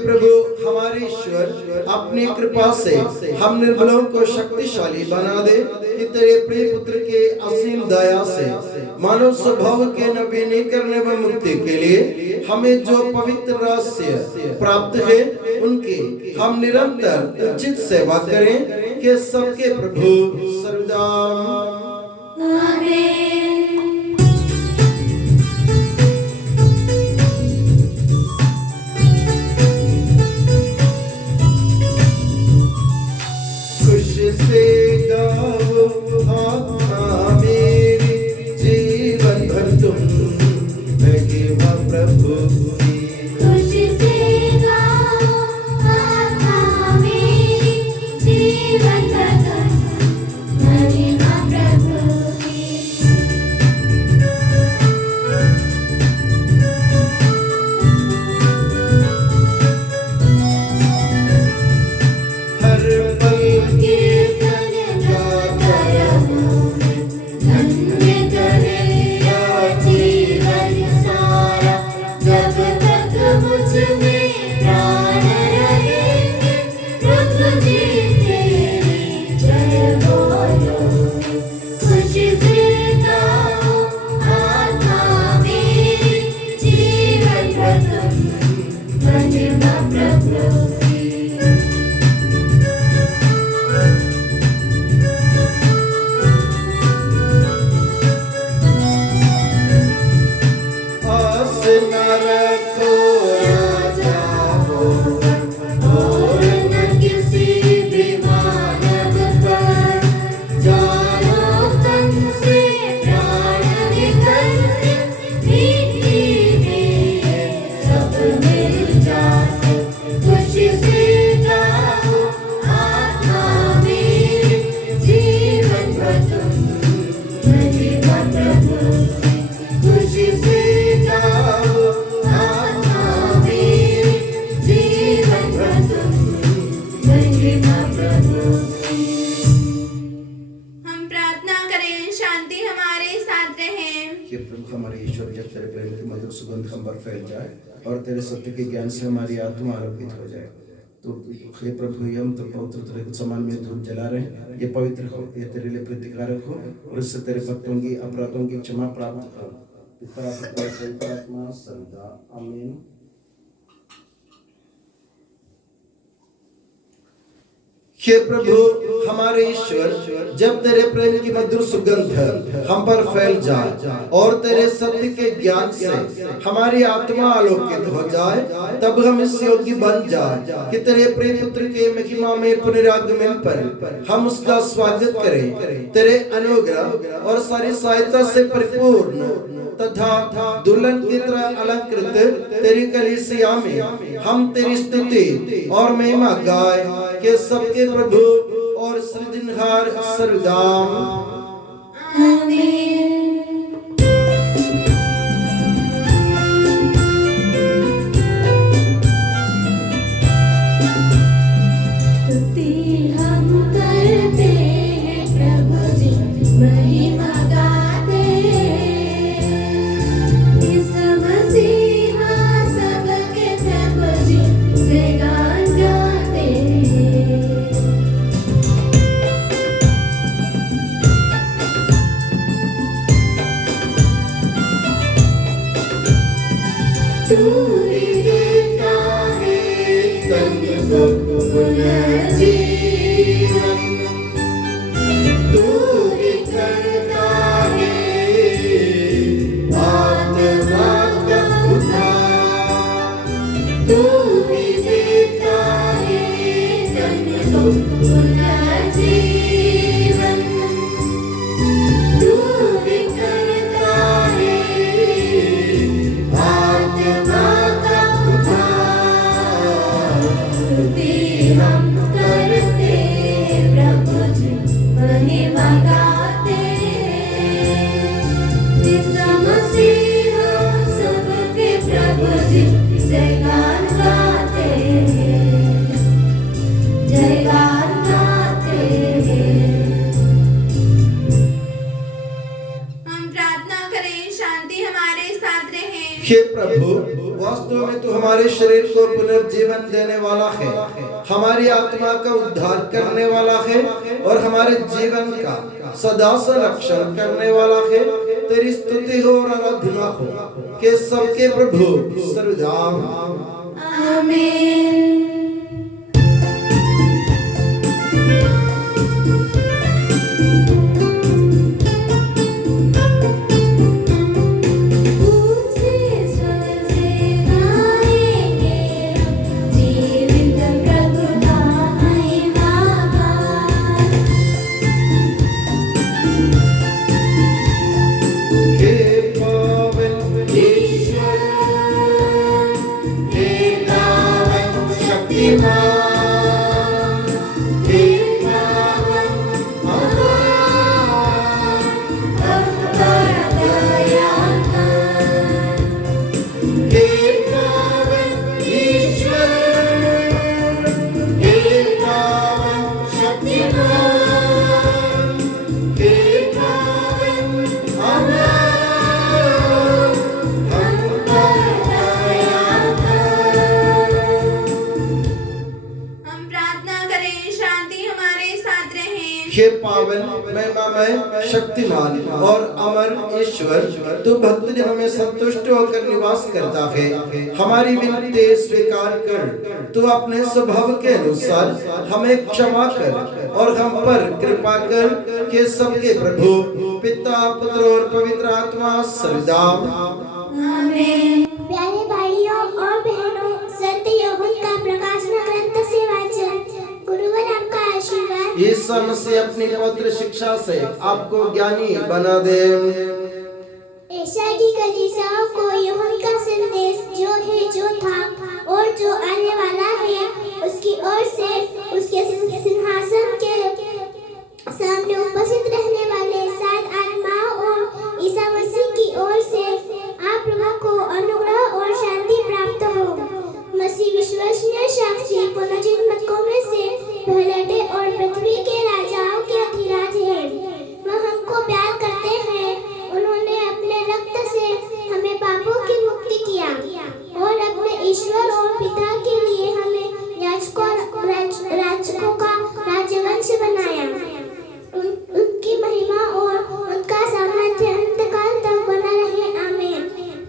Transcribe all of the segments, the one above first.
प्रभु हमारे ईश्वर अपनी कृपा से हम निर्बलों को शक्तिशाली बना दे कि तेरे प्रिय पुत्र के असीम दया से मानव स्वभाव के नवीनीकरण व मुक्ति के लिए हमें जो पवित्र रहस्य प्राप्त है उनकी हम निरंतर उचित सेवा करें कि सबके प्रभु सर्वदा आमीन। से गाओ आत्मा मेरी जीवन भर तुम महिमा प्रभु की। खुशी से गाओ आत्मा मेरी जीवन भर तुम महिमा प्रभु की। हर पल फैल जाए और तेरे सत्य के ज्ञान से हमारी आत्मा आलोकित हो जाए। तो हे प्रभु हम तो पवित्र तेरे के समान में धूप जला रहे हैं, ये पवित्र हो, ये तेरे लिए प्रीतिकारक हो और इससे तेरे भक्तों की अपराधों की क्षमा प्राप्त हो। पिता पुत्र पवित्र आत्मा सर्वदा आमीन। हे प्रभु हमारे ईश्वर, जब तेरे प्रेम की मधुर सुगंध हम पर फैल जाए और तेरे सत्य के ज्ञान से हमारी आत्मा आलोकित हो जाए, तब हम इस योग्य बन जाए कि तेरे प्रिय पुत्र के महिमा में पुनरागमन पर हम उसका स्वागत करें। तेरे अनुग्रह और सारी सहायता से परिपूर्ण तथा दुल्हन की तरह अलंकृत तेरी कलीसिया में हम तेरी स्तुति और महिमा गाए कि सबके प्रभु और सृजनहार सर्वदा आमीन। हमारे शरीर को पुनर्जीवन देने वाला है, हमारी आत्मा का उद्धार करने वाला है और हमारे जीवन का सदा संरक्षण करने वाला है। तेरी स्तुति हो और आराधना हो कि सबके प्रभु सर्वदा। आमीन। हे पावन महिमामय शक्तिमान और अमर ईश्वर, तू भक्तजनों में संतुष्ट होकर निवास करता है। हमारी विनती स्वीकार कर, तू अपने स्वभाव के अनुसार हमें क्षमा कर और हम पर कृपा कर के सबके प्रभु पिता पुत्र और पवित्र आत्मा सर्वदा। आमीन। प्यारे भाइयों और बहनों, सत्य यूहन्ना का प्रकाशन ग्रंथ से वाचन। गुरुवर आपका आशीर्वाद। यीशु मसीह अपनी पवित्र शिक्षा से आपको ज्ञानी बना दे। एशिया की कलीसियाओं को यूहन्ना का संदेश जो है, जो था और जो आने वाला है, उसकी ओर से उसके सिंहासन के सामने उपस्थित रहने वाले 7 आत्माओं और ईसा मसीह की ओर से आप लोगों को अनुग्रह और शांति प्राप्त हो। मसीह विश्वसनीय साक्षी पुनर्जन्मकों में से पहले और पृथ्वी के राजाओं के अधिराज है। वह हमको प्यार करते हैं। उन्होंने अपने रक्त से हमें पापों की मुक्ति किया और अपने ईश्वर और पिता के लिए हमें याजकों का राजवंश बनाया। उनकी महिमा और उनका सामर्थ्य अंतकाल तक बना रहे। आमीन।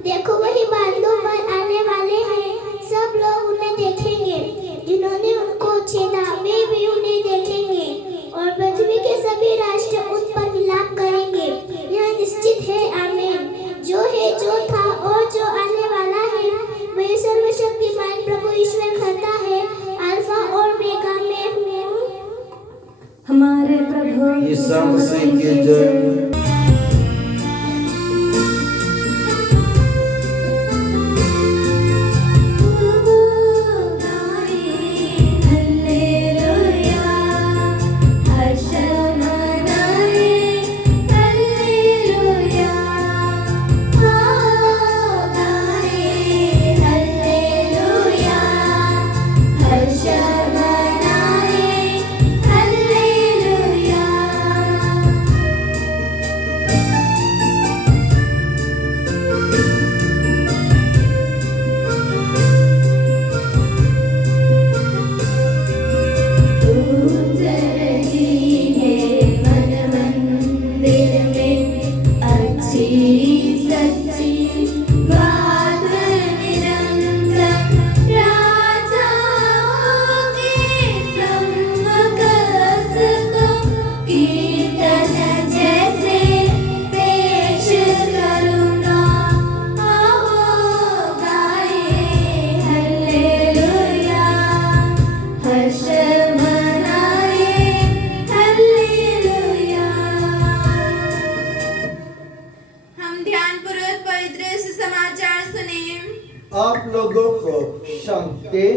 देखो, वही बादलों पर आने वाले हैं। सब लोग उन्हें देखेंगे जिन्होंने उनको छेदा, वे भी उन्हें देखेंगे और पृथ्वी के सभी राष्ट्र उन पर विलाप करेंगे। यह निश्चित है। आमीन। जो है, जो था और जो आने वाला है, वही सर्वशक्तिमान प्रभु ईश्वर कहता है, अल्फा और ओमेगा में हूँ। हमारे प्रभु यीशु मसीह की जय। आप लोगों को शांति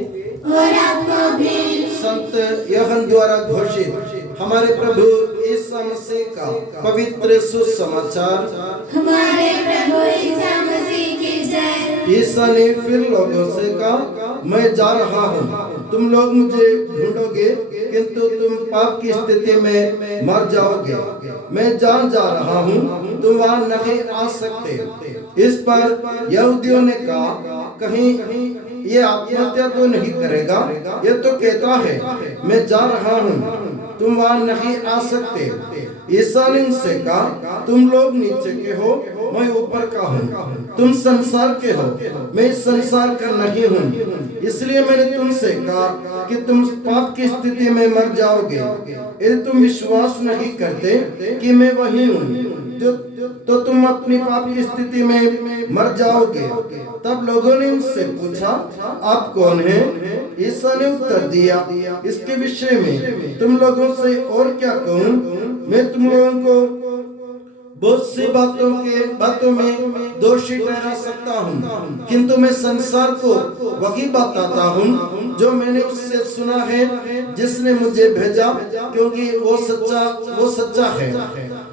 और आपको भी। संत यूहन्ना द्वारा घोषित हमारे प्रभु यीशु मसीह का पवित्र सुसमाचार। हमारे प्रभु ईसा मसीह की जय। यीशु ने फिर लोगों से कहा, मैं जा रहा हूँ, तुम लोग मुझे ढूंढोगे किंतु तुम पाप की स्थिति में मर जाओगे। मैं जा रहा हूँ, तुम वहाँ नहीं आ सकते। इस पर यहूदियों ने कहा, कहीं ये आत्महत्या तो नहीं करेगा। ये तो कहता है मैं जा रहा हूँ, तुम वहां नहीं आ सकते। ईसा ने उनसे कहा तुम लोग नीचे के हो, मैं ऊपर का हूँ। तुम संसार के हो, मैं इस संसार का नहीं हूँ। इसलिए मैंने तुमसे कहा कि तुम पाप की स्थिति में मर जाओगे। यदि तुम विश्वास नहीं करते कि मैं वही हूँ तो तुम अपनी पाप की स्थिति में मर जाओगे। तब लोगों ने उससे पूछा आप कौन हैं? ईसा ने उत्तर दिया इसके विषय में तुम लोगों से और क्या कहूँ? मैं तुम लोगों को बहुत सी बातों में दोषी ठहरा सकता हूँ, किंतु मैं संसार को वही बताता हूँ जो मैंने उससे सुना है जिसने मुझे भेजा, क्योंकि वो सच्चा है।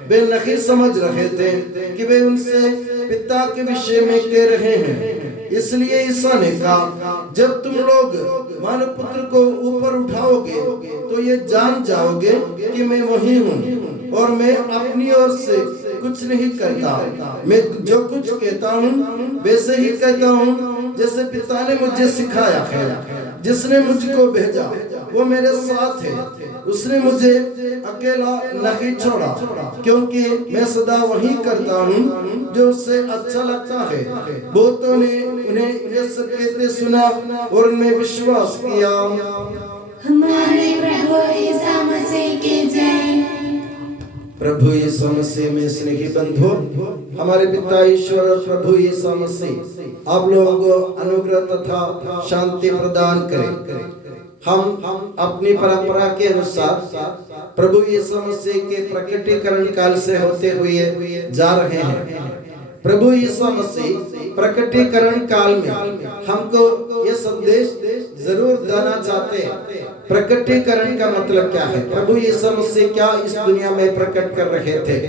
वे नहीं समझ रहे थे कि वे उनसे पिता के विषय में कह रहे हैं। इसलिए ईसा ने कहा जब तुम लोग मानव पुत्र को ऊपर उठाओगे तो ये जान जाओगे कि मैं वही हूँ और मैं अपनी ओर से कुछ नहीं करता। मैं जो कुछ कहता हूँ वैसे ही कहता हूँ जैसे पिता ने मुझे सिखाया है। जिसने मुझको भेजा वो मेरे साथ है, उसने मुझे अकेला नहीं छोड़ा, क्योंकि मैं सदा वही करता हूँ जो उससे अच्छा लगता है। बहुतों ने उन्हें ये सब कहते सुना और उनमें विश्वास किया। हमारे प्रभु यीशु मसीह की जय। प्रभु यीशु मसीह में स्नेही बंधु, हमारे पिता ईश्वर और प्रभु यीशु मसीह आप लोगों को अनुग्रह तथा शांति प्रदान करें। हम अपनी परंपरा के अनुसार प्रभु यीशु मसीह के प्रकटीकरण काल से होते हुए जा रहे हैं। प्रभु यीशु मसीह प्रकटीकरण काल में हमको ये संदेश जरूर देना चाहते हैं। प्रकटीकरण का मतलब क्या है? प्रभु यीशु मसीह क्या इस दुनिया में प्रकट कर रहे थे?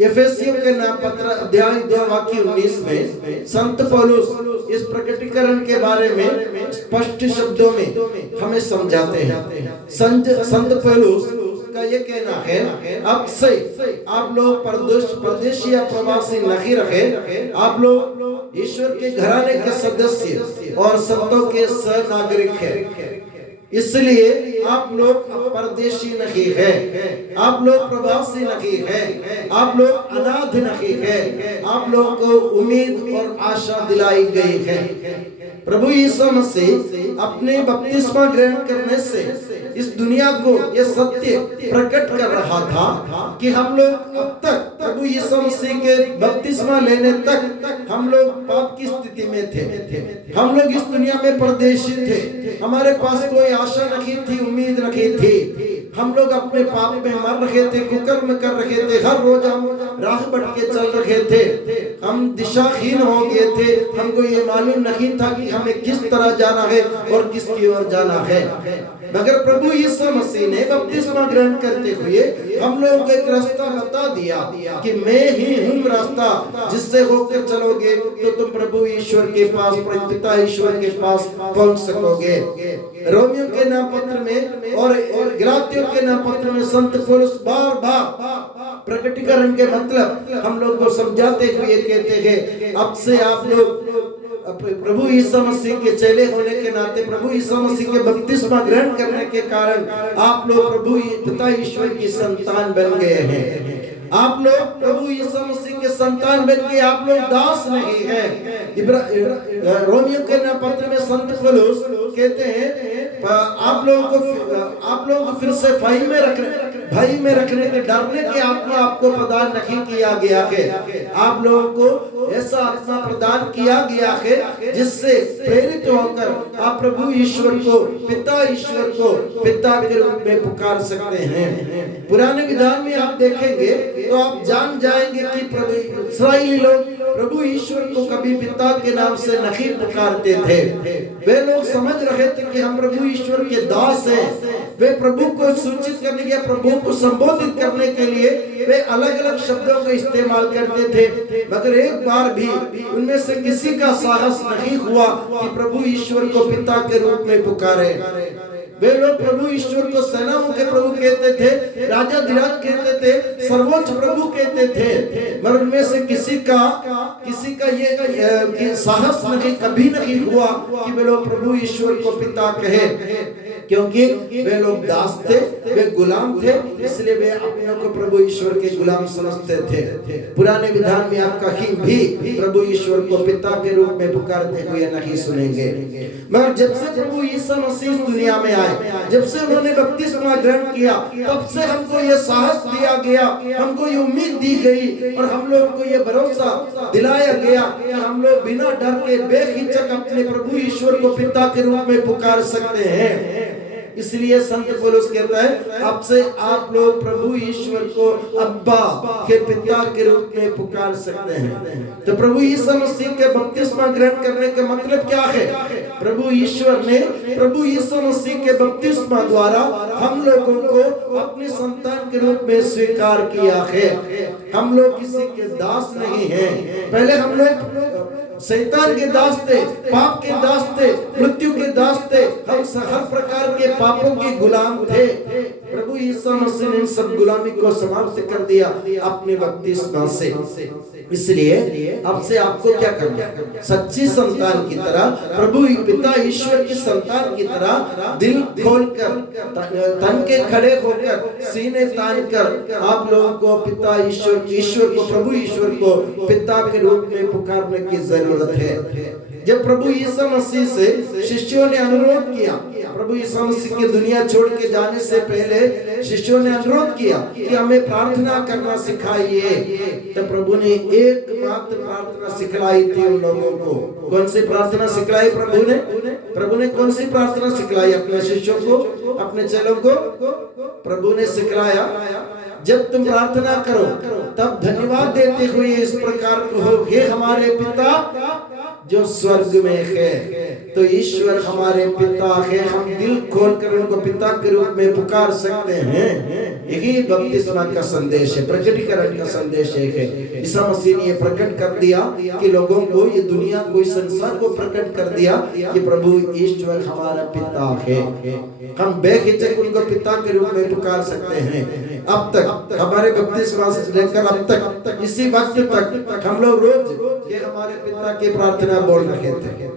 एफेसियों के नाम पत्र अध्याय 2 वाक्य 19 में संत पौलुस इस प्रकटीकरण के बारे में स्पष्ट शब्दों में हमें समझाते हैं। संत पौलुस का ये कहना है अब से आप लोग परदेशी या प्रवासी नहीं रहे, आप लोग ईश्वर के घराने के सदस्य और संतों के सहनागरिक हैं। इसलिए आप लोग परदेशी नहीं है, आप लोग प्रवासी नहीं है, आप लोग अनाथ नहीं है, आप लोगों को उम्मीद और आशा दिलाई गई है। प्रभु यीशु मसीह अपने बपतिस्मा ग्रहण करने से इस दुनिया को यह सत्य प्रकट कर रहा था कि हम लोग अब तक प्रभु यीशु मसीह के बपतिस्मा लेने तक हम लोग पाप की स्थिति में थे। हम लोग इस दुनिया में परदेशी थे, हमारे पास कोई आशा नहीं थी, उम्मीद नहीं थी। हम लोग अपने पाप में मर रहे थे, कुकर्म कर रहे थे, हर रोज हम राह भटके चल रहे थे, हम दिशाहीन हो गए थे। हमको ये मालूम नहीं था कि हमें किस तरह जाना है और किसकी ओर जाना है। मगर प्रभु यीशु मसीह ने बपतिस्मा ग्रहण करते हुए हम लोगों को एक रास्ता बता दिया कि मैं ही हूँ रास्ता, जिससे होकर चलोगे तो तुम प्रभु ईश्वर के पास, पिता ईश्वर के पास पहुंच सकोगे। रोमियो के नाम पत्र में और गलातियों के नाम पत्र में संत पौलुस बार बार प्रकटीकरण के मतलब हम लोग को समझाते हुए कहते हैं अब से आप लोग प्रभु यीशु मसीह के चेले होने के नाते, प्रभु यीशु मसीह के बपतिस्मा ग्रहण करने के कारण आप लोग प्रभु पिता ईश्वर की संतान बन गए हैं। आप लोग प्रभु यीशु मसीह के संतान बन के आप लोग दास नहीं हैं। रोमियो के नाम पत्र में संत पौलुस कहते हैं आप लोगों को फिर से भाई में रखने के डरने के आत्मा आपको प्रदान नहीं किया गया है। आप लोगों को ऐसा आत्मा प्रदान किया गया है जिससे प्रेरित होकर आप प्रभु ईश्वर को, पिता ईश्वर को पिता के रूप में पुकार सकते हैं। पुराने विधान में आप देखेंगे तो आप जान जाएंगे कि प्रभु इस्राएली लोग प्रभु ईश्वर को कभी पिता के नाम से नहीं पुकारते थे। वे लोग समझ रहे थे कि हम प्रभु ईश्वर के दास हैं। वे प्रभु को सूचित करने के, प्रभु को संबोधित करने के लिए वे अलग अलग शब्दों का इस्तेमाल करते थे, मगर एक बार भी उनमें से किसी का साहस नहीं हुआ कि प्रभु ईश्वर को पिता के रूप में पुकारे। वे लोग प्रभु ईश्वर को सेनाओं के प्रभु कहते थे, राजा धीराज कहते थे, सर्वोच्च प्रभु कहते थे। मगर उनमें से किसी का ये साहस नहीं, कभी नहीं हुआ कि वे लोग प्रभु ईश्वर को पिता कहे, क्योंकि वे लोग दास थे, वे गुलाम थे, इसलिए वे अपने को प्रभु ईश्वर के गुलाम समझते थे। पुराने विधान में आप कहीं भी प्रभु ईश्वर को पिता के रूप में पुकारते हुए नहीं सुनेंगे। मगर जब से प्रभु यीशु मसीह दुनिया में आए, जब से उन्होंने बपतिस्मा ग्रहण किया, तब से हमको ये साहस दिया गया, हमको ये उम्मीद दी गई और हम लोग को ये भरोसा दिलाया गया कि हम लोग बिना डर के बेहिचक अपने प्रभु ईश्वर को पिता के रूप में पुकार सकते हैं। इसलिए संत पौलुस कहता है, अब से आप लोग प्रभु ईश्वर को अब्बा के पिता के रूप में पुकार सकते हैं। तो प्रभु यीशु मसीह के बपतिस्मा ग्रहण करने का मतलब क्या है? प्रभु ईश्वर ने प्रभु यीशु मसीह के बपतिस्मा द्वारा हम लोगों को अपने संतान के रूप में स्वीकार किया है। हम लोग किसी के दास नहीं हैं। पहले हम लोग शैतान के दास थे, पाप के दास थे, मृत्यु के दास थे, हम हर प्रकार के पापों के गुलाम थे। प्रभु यीशु मसीह ने इन सब गुलामी को समाप्त कर दिया अपने बपतिस्मा से। इसलिए अब से आपको क्या करना है? सच्ची संतान की तरह, प्रभु पिता ईश्वर की संतान की तरह दिल खोलकर, तन के खड़े होकर, सीने तान कर आप लोगों को पिता ईश्वर को, प्रभु ईश्वर को पिता के रूप में पुकारने की जरूरत है। जब प्रभु यीशु मसीह से शिष्यों ने अनुरोध किया, प्रभु यीशु मसीह की दुनिया छोड़ के जाने से पहले शिष्यों ने अनुरोध किया कि हमें प्रार्थना करना सिखाइए, तो प्रभु ने एकमात्र प्रार्थना सिखलाई थी उन लोगों को। कौन सी प्रार्थना सिखलाई प्रभु ने कौन सी प्रार्थना सिखलाई अपने शिष्यों को, अपने चेलों को? प्रभु ने सिखलाया, जब तुम प्रार्थना करो तब धन्यवाद देते हुए इस प्रकार कहो, हे हमारे पिता जो स्वर्ग में है। तो ईश्वर हमारे पिता है, हम दिल खोलकर उनको पिता के रूप में पुकार सकते हैं। यही बपतिस्मा का संदेश है, प्रकटीकरण का संदेश है। ईसा मसीह ने ये प्रकट कर दिया कि लोगों को, ये दुनिया को, इस संसार को प्रकट कर दिया कि प्रभु ईश्वर हमारा पिता है। हम बेहिचक उनको पिता के रूप में पुकार सकते हैं। अब तक हमारे बपतिस्मा से लेकर अब तक, इसी वक्त तक हम लोग रोज ये हमारे पिता की प्रार्थना बोल रहे थे,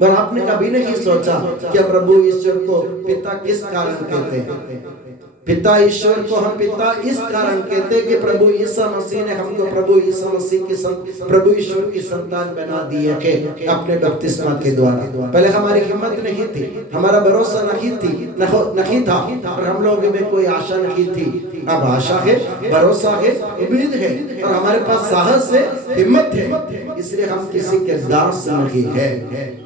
पर आपने कभी नहीं सोचा कि प्रभु ईश्वर को पिता किस कारण कहते हैं। पिता ईश्वर को हम पिता इस कारण कहते हैं कि प्रभु यीशु मसीह ने हमको प्रभु यीशु मसीह की प्रभु ईश्वर की संतान बना दी है अपने बपतिस्मा के द्वारा। पहले हमारी हिम्मत नहीं थी, हमारा भरोसा नहीं था, और हम लोगों में कोई आशा नहीं थी। अब आशा है, भरोसा है, उम्मीद है, और हमारे पास साहस है, हिम्मत है। इसलिए हम किसी के दास नहीं है।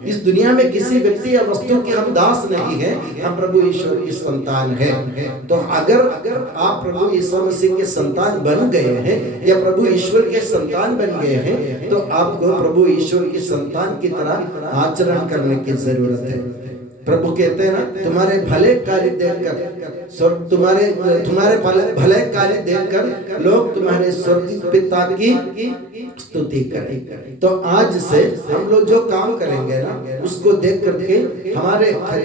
इस दुनिया में किसी व्यक्ति या वस्तु के हम दास नहीं है, हम प्रभु ईश्वर की संतान है। तो अगर आप प्रभु यीशु मसीह के संतान बन गए हैं या प्रभु ईश्वर के संतान बन गए हैं, तो आपको प्रभु ईश्वर की संतान की तरह आचरण करने की जरूरत है। प्रभु कहते हैं ना, तुम्हारे भले कार्य देखकर, तुम्हारे भले कार्य देखकर लोग तुम्हारे स्वर्गीय पिता की स्तुति करें। तो आज से हम लोग जो काम करेंगे ना, उसको देख करके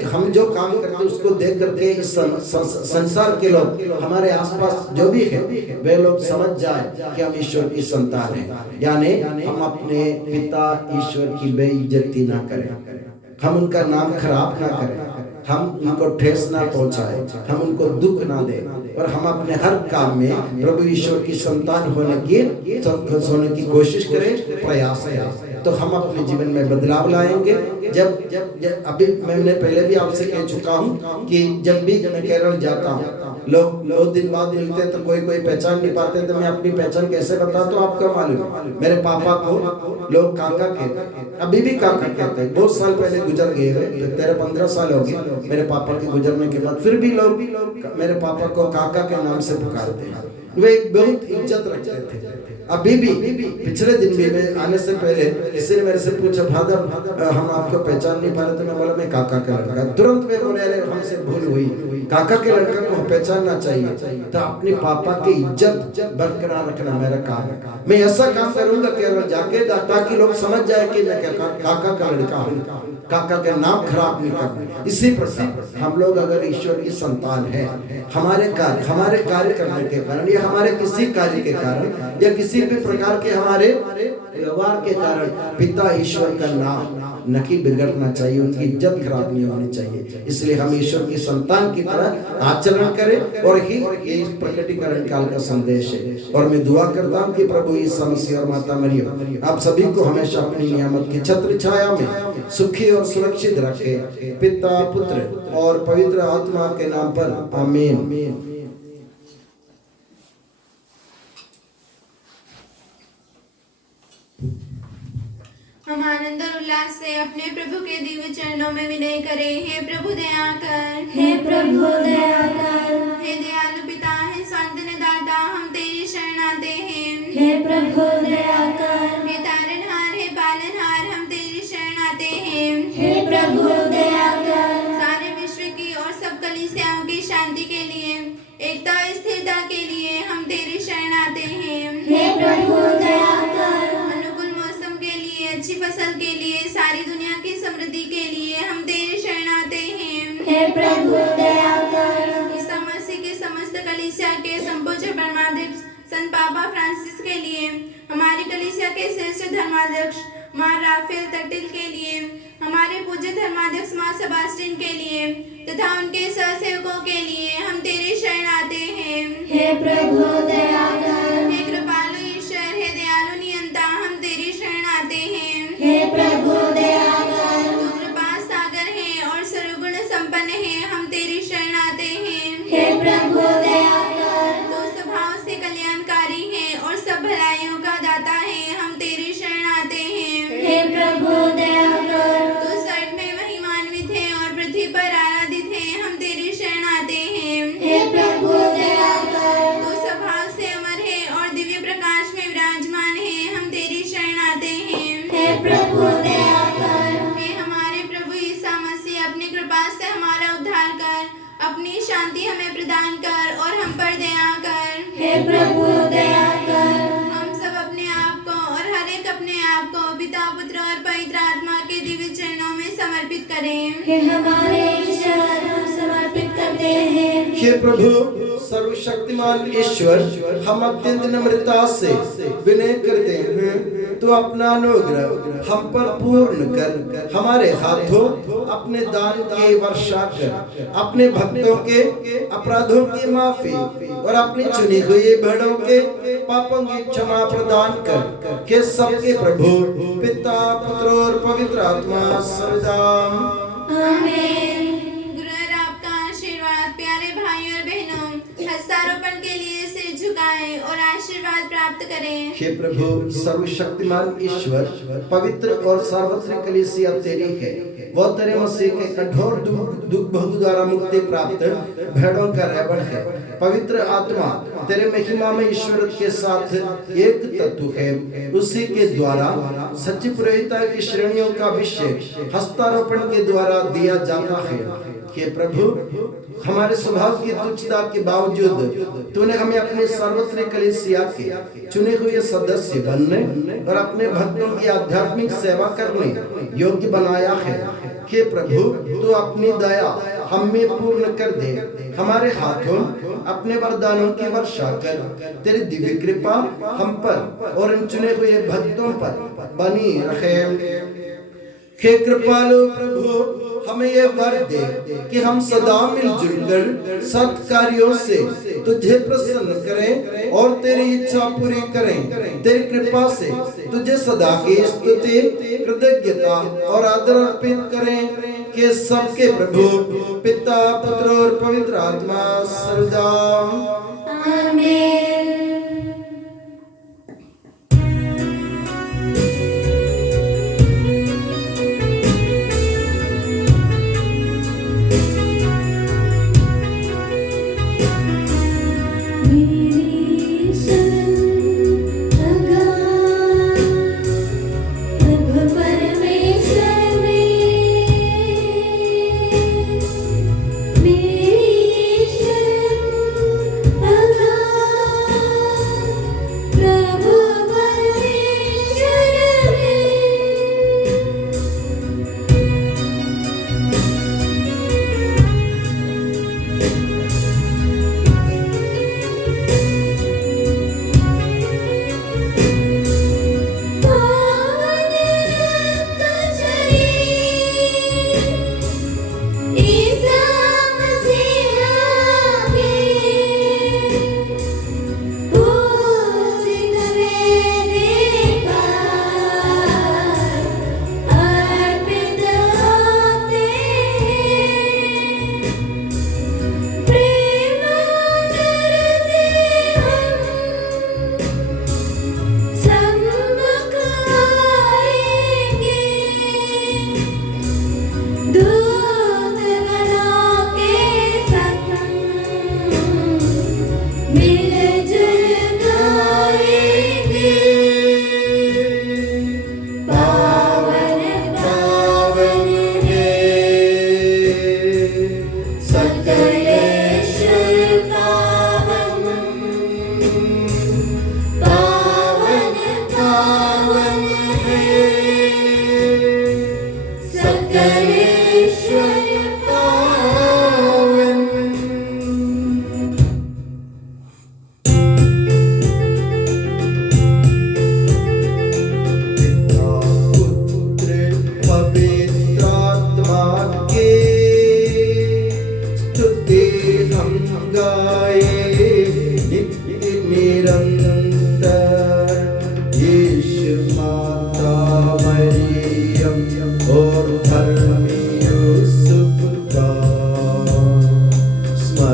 हम जो काम करते हैं उसको देख करके इस संसार के लोग, हमारे आसपास जो भी है, वे लोग समझ जाए कि हम ईश्वर की संतान हैं। यानी हम अपने पिता ईश्वर की बेइज्जती ना करें, हम उनका नाम खराब ना करें, हम उनको ठेस ना पहुंचाए, हम उनको दुख ना दें, और हम अपने हर काम में प्रभु ईश्वर की संतान होने की कोशिश करें, प्रयास करें। तो हम अपने जीवन में बदलाव लाएंगे। जब अभी मैंने पहले भी आपसे कह चुका हूँ कि जब भी मैं केरल जाता हूँ, लोग 2 दिन बाद मिलते हैं तो कोई पहचान नहीं पाते, तो मैं अपनी पहचान कैसे बताता हूँ आपका मालूम? मेरे पापा को लोग काका कहते हैं, अभी भी काका कहते हैं। बहुत साल पहले गुजर गए, 13-15 साल हो गए मेरे पापा के गुजरने के बाद, फिर भी लोग मेरे पापा को काका के नाम से पुकारते हैं। वे बहुत इज्जत रखते थे। अभी भी पिछले दिन भी मैं आने से पहले किसी ने मेरे से पूछा फादर हम आपको पहचान नहीं पा रहे, तो मैं बोला मैं काका का लड़का। तुरंत वे बोले अरे हमसे भूल हुई, काका के लड़का को पहचानना चाहिए। तो अपने पापा की इज्जत बरकरार रखना मेरा काम है। मैं ऐसा काम करूंगा केरल जाके ताकि लोग समझ जाए कि मैं काका का लड़का हूँ, काका का नाम खराब नहीं करना। इसी प्रकार हम लोग अगर ईश्वर की संतान है, हमारे कार्य करने के कारण या हमारे किसी कार्य के कारण या किसी भी प्रकार के हमारे व्यवहार के कारण पिता ईश्वर का नाम न कि बिगड़ना चाहिए, उनकी इज्जत खराब नहीं होनी चाहिए। इसलिए हम ईश्वर की संतान की तरह आचरण करें और ही ये प्रकटीकरण काल का संदेश है। और मैं दुआ करता हूँ कि प्रभु यीशु मसीह और माता मरियम आप सभी को हमेशा अपनी नियामत की छत्र छाया में सुखी और सुरक्षित रखे, पिता पुत्र और पवित्र आत्मा के नाम पर आमीन। हम आनंद और उल्लास से अपने प्रभु के दिव्य चरणों में विनय करें। हे प्रभु दया कर, हे प्रभु दया कर, हे दयालु पिता, हे सांत्वना दाता, हम तेरी शरण आते हैं। हे प्रभु दया कर, हे तारनहार, हे पालनहार, हम तेरी शरण आते हैं। हे प्रभु दया कर, सारे विश्व की और सब कलीसियाओं की शांति के लिए, एकता और स्थिरता के लिए हम तेरी शरण आते हैं। हे प्रभु दया कर, अनुकूल मौसम के लिए, अच्छी फसल के लिए, सारी दुनिया की समृद्धि के लिए हम तेरी शरण आते हैं। हे प्रभु दया कर, ईसा मसीह के समस्त कलीसिया के संपूज्य परमाध्यक्ष संत पापा फ्रांसिस के लिए, हमारी कलीसिया के श्रेष्ठ धर्माध्यक्ष मां राफेल तटिल के लिए, हमारे पूज्य धर्माध्यक्ष मां सेबास्टिन के लिए तथा उनके सहसेवकों के लिए हम तेरी शरण आते हैं। हे प्रभु दया कर, हे कृपालु ईश्वर, हे दयालु नियंता, हम तेरी शरण आते हैं। हे प्रभु दया कर, तू कृपा सागर है और सर्वगुण संपन्न है, हम तेरी शरण आते हैं। हे प्रभु दया कर, तू स्वभाव से कल्याणकारी है और सब भलाइयों का दाता है, हम तेरी शरण आते हैं। हे प्रभु दया कर, तू स्वर्ग में महिमान्वित है और पृथ्वी पर आराधित है, हम तेरी शरण आते हैं। हे प्रभु दया कर, तू स्वभाव से अमर है और दिव्य प्रकाश में विराजमान है, हम तेरी शरण आते हैं। हे प्रभु दया कर, हे हमारे प्रभु ईसा मसीह, अपनी कृपा से हमारा उद्धार कर, अपनी शांति हमें प्रदान कर और हम पर दया कर। हे प्रभु दया कर, हम सब अपने आप को और हर एक अपने आप को पिता पुत्र और पवित्र आत्मा के दिव्य चरणों में समर्पित करें। हे हमारे ईश्वर, हम समर्पित करते हैं। हे प्रभु सर्वशक्तिमान ईश्वर, हम अत्यंत नम्रता से विनय करते हैं तो अपना अनुग्रह हम पर पूर्ण कर हमारे हाथों अपने दान की वर्षा कर, अपने भक्तों के अपराधों की माफी और अपनी चुनी हुई भेड़ों के पापों की क्षमा प्रदान कर। के सबके प्रभु पिता पुत्र और पवित्र आत्मा सदा आमीन। गुरु और आपका आशीर्वाद। प्यारे भाई और बहनों, हस्तारोपण के लिए सिर झुकाएं और आशीर्वाद प्राप्त करें। हे प्रभु सर्वशक्तिमान ईश्वर, पवित्र और सार्वत्रिक कलीसिया तेरी है। वो तेरे मसीह के कठोर दुख भोग द्वारा मुक्ति प्राप्त भेड़ों का रेवड़ है। पवित्र आत्मा तेरे महिमा में ईश्वर के साथ एक तत्व है, उसी के द्वारा सच्ची पुरोहिता की श्रेणियों का अभिषेक हस्तारोपण के द्वारा दिया जाता है। हे प्रभु, हमारे स्वभाव की तुच्छता के बावजूद तूने हमें अपने सार्वत्रिक कलीसिया के चुने हुए सदस्य बनने और अपने भक्तों की आध्यात्मिक सेवा करने योग्य बनाया है। हे प्रभु, तू अपनी दया हम में पूर्ण कर दे। हमारे हाथों अपने वरदानों की वर्षा कर। तेरी दिव्य कृपा हम पर और इन चुने हुए भक्तों पर बनी रहे। हे कृपालु प्रभु, हमें ये वर दे कि हम सदा मिलजुल कर सत्कार्यों से तुझे प्रसन्न करें और तेरी इच्छा पूरी करें। तेरी कृपा से तुझे सदा की स्तुति, कृतज्ञता और आदर अर्पित करें। कि सबके प्रभु पिता पुत्र और पवित्र आत्मा सदा आमीन। प्रभु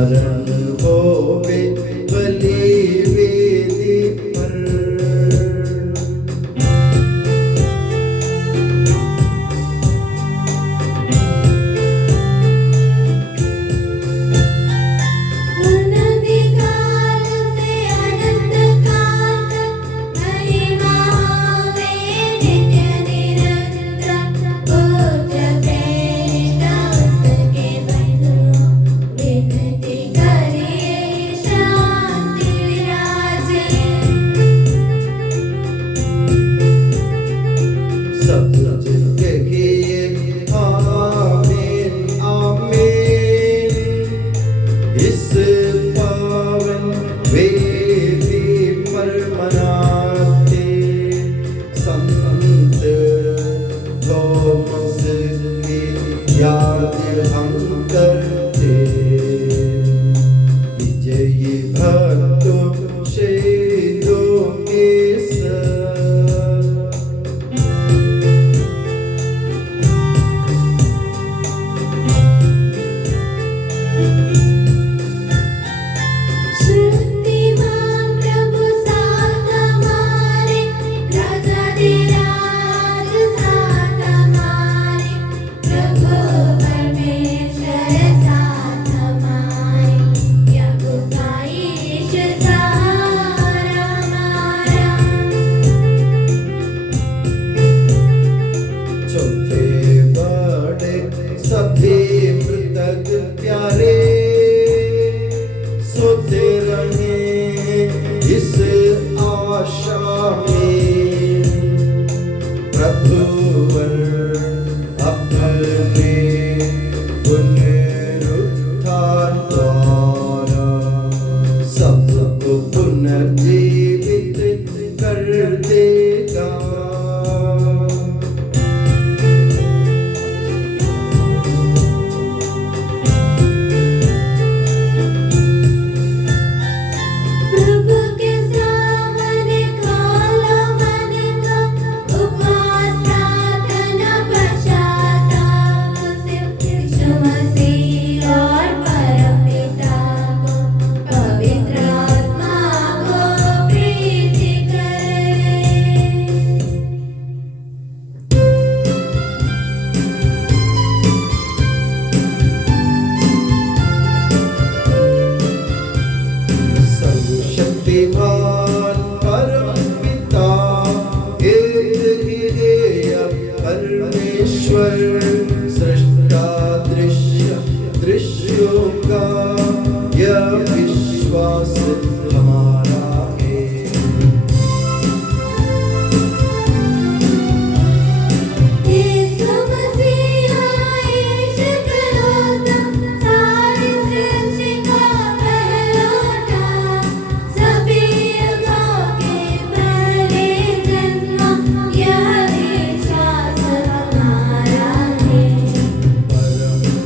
स्मरण होवे बलि वेदी पर।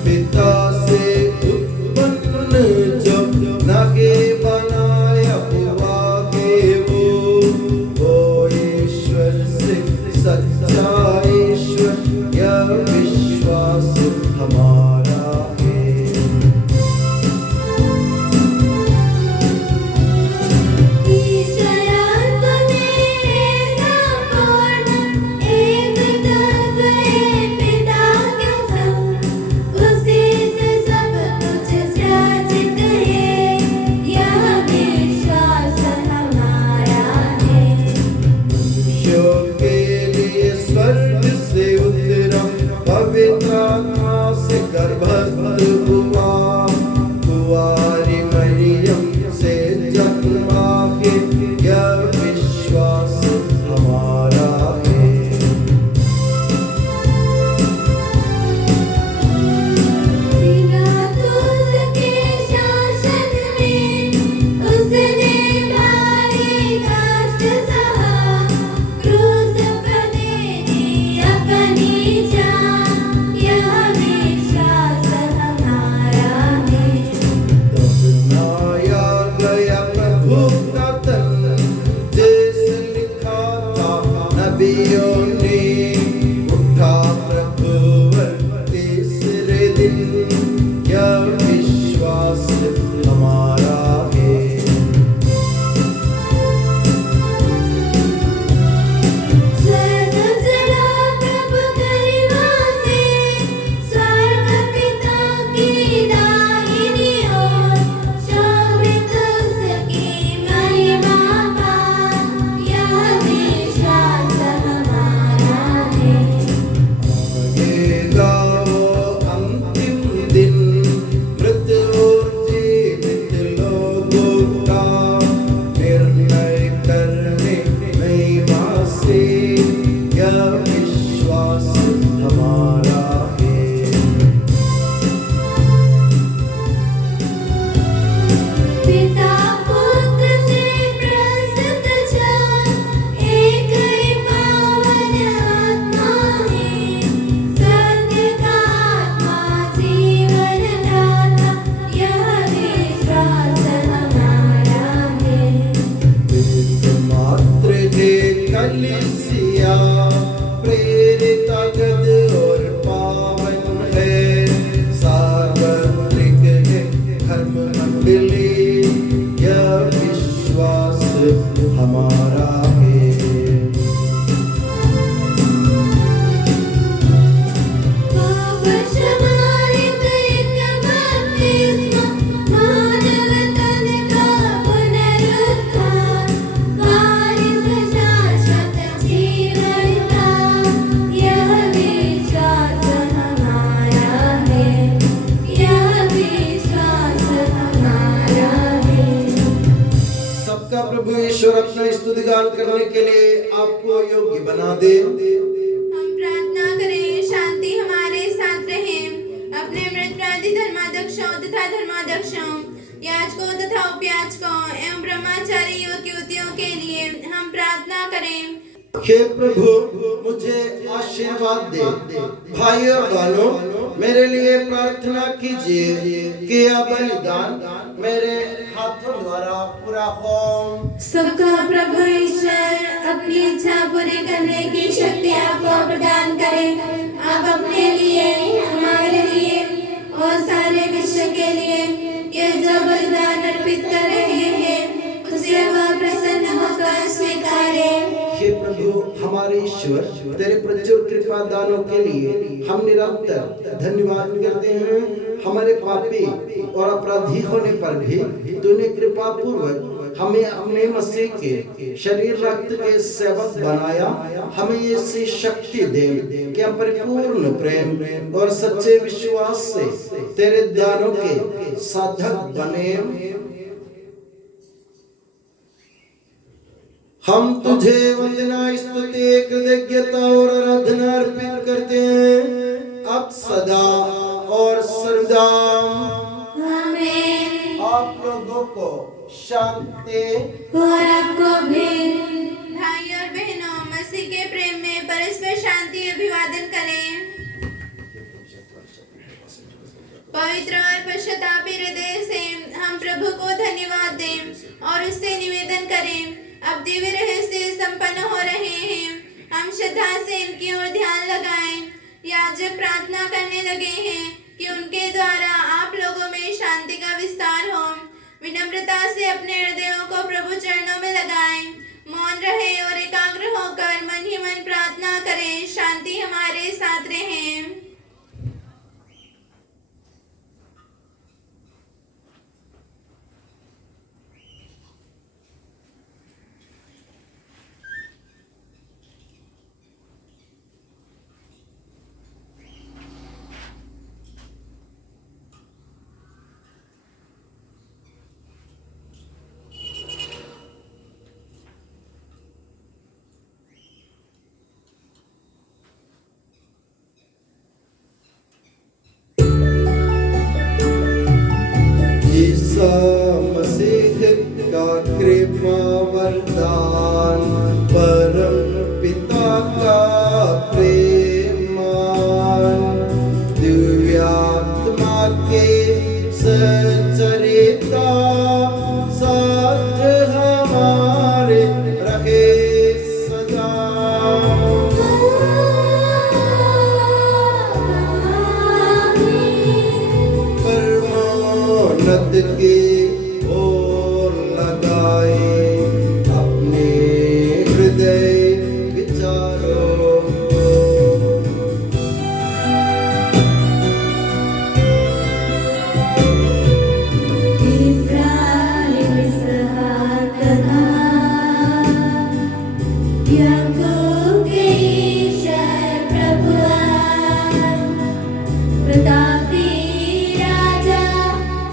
पिता से उत्पन्न जब नागे बनाया मिले, यह विश्वास हमारा है। सबका प्रभु ईश्वर अपना स्तुति गान करने के लिए आपको योग्य बना दे। हम प्रार्थना करें, शांति हमारे साथ रहे। अपने मृतप्रार्थी धर्माध्यक्षों तथा धर्माध्यक्षों, याजकों तथा उपयाजकों एवं ब्रह्मचारी युवक युवतियों के लिए हम प्रार्थना करें। हे प्रभु, मुझे आशीर्वाद दे। भाई और बहनों, मेरे लिए प्रार्थना कीजिए कि यह बलिदान मेरे हाथों द्वारा पूरा हो। सबका प्रभु ईश्वर अपनी इच्छा पूरी करने की शक्ति आपको प्रदान करे। आप अपने लिए, हमारे लिए और सारे विश्व के लिए ये जो बलिदान अर्पित कर रहे हैं, उसे वह प्रसन्न होकर स्वीकारे। हे प्रभु हमारे ईश्वर, तेरे प्रचुर कृपा दानों के लिए हम निरंतर धन्यवाद करते हैं। हमारे पापी और अपराधी होने पर भी तूने कृपा पूर्वक हमें अपने मसीह के शरीर रक्त के सेवक बनाया। हमें ऐसी शक्ति दे कि हम परिपूर्ण प्रेम और सच्चे विश्वास से तेरे दानों के साधक बने। हम तुझे वंदना, स्तुति, कृतज्ञता और आराधना अर्पित करते हैं अब सदा और सर्वदा। आमीन। आप लोगों को शांति। और आपको भी। भाई और बहनों, मसीह के प्रेम में परस्पर शांति अभिवादन करें। पवित्र और पश्चातापी हृदय से हम प्रभु को धन्यवाद दें और उससे निवेदन करें। अब दिव्य रहस्य संपन्न हो रहे हैं। हम श्रद्धा से इनकी ओर ध्यान लगाएं। याजक प्रार्थना करने लगे हैं कि उनके द्वारा आप लोगों में शांति का विस्तार हो। विनम्रता से अपने हृदयों को प्रभु चरणों में लगाएं। मौन रहे और एकाग्र होकर मन ही मन प्रार्थना करें। शांति हमारे साथ रहे। मसीह का कृपा वरदान, परम पिता का प्रेम, दिव्य आत्मा के सचरिता साथ हमारे रहे सदा। परमोन्नत की ओर लगाए अपने हृदय विचारों को। प्रतापी राजा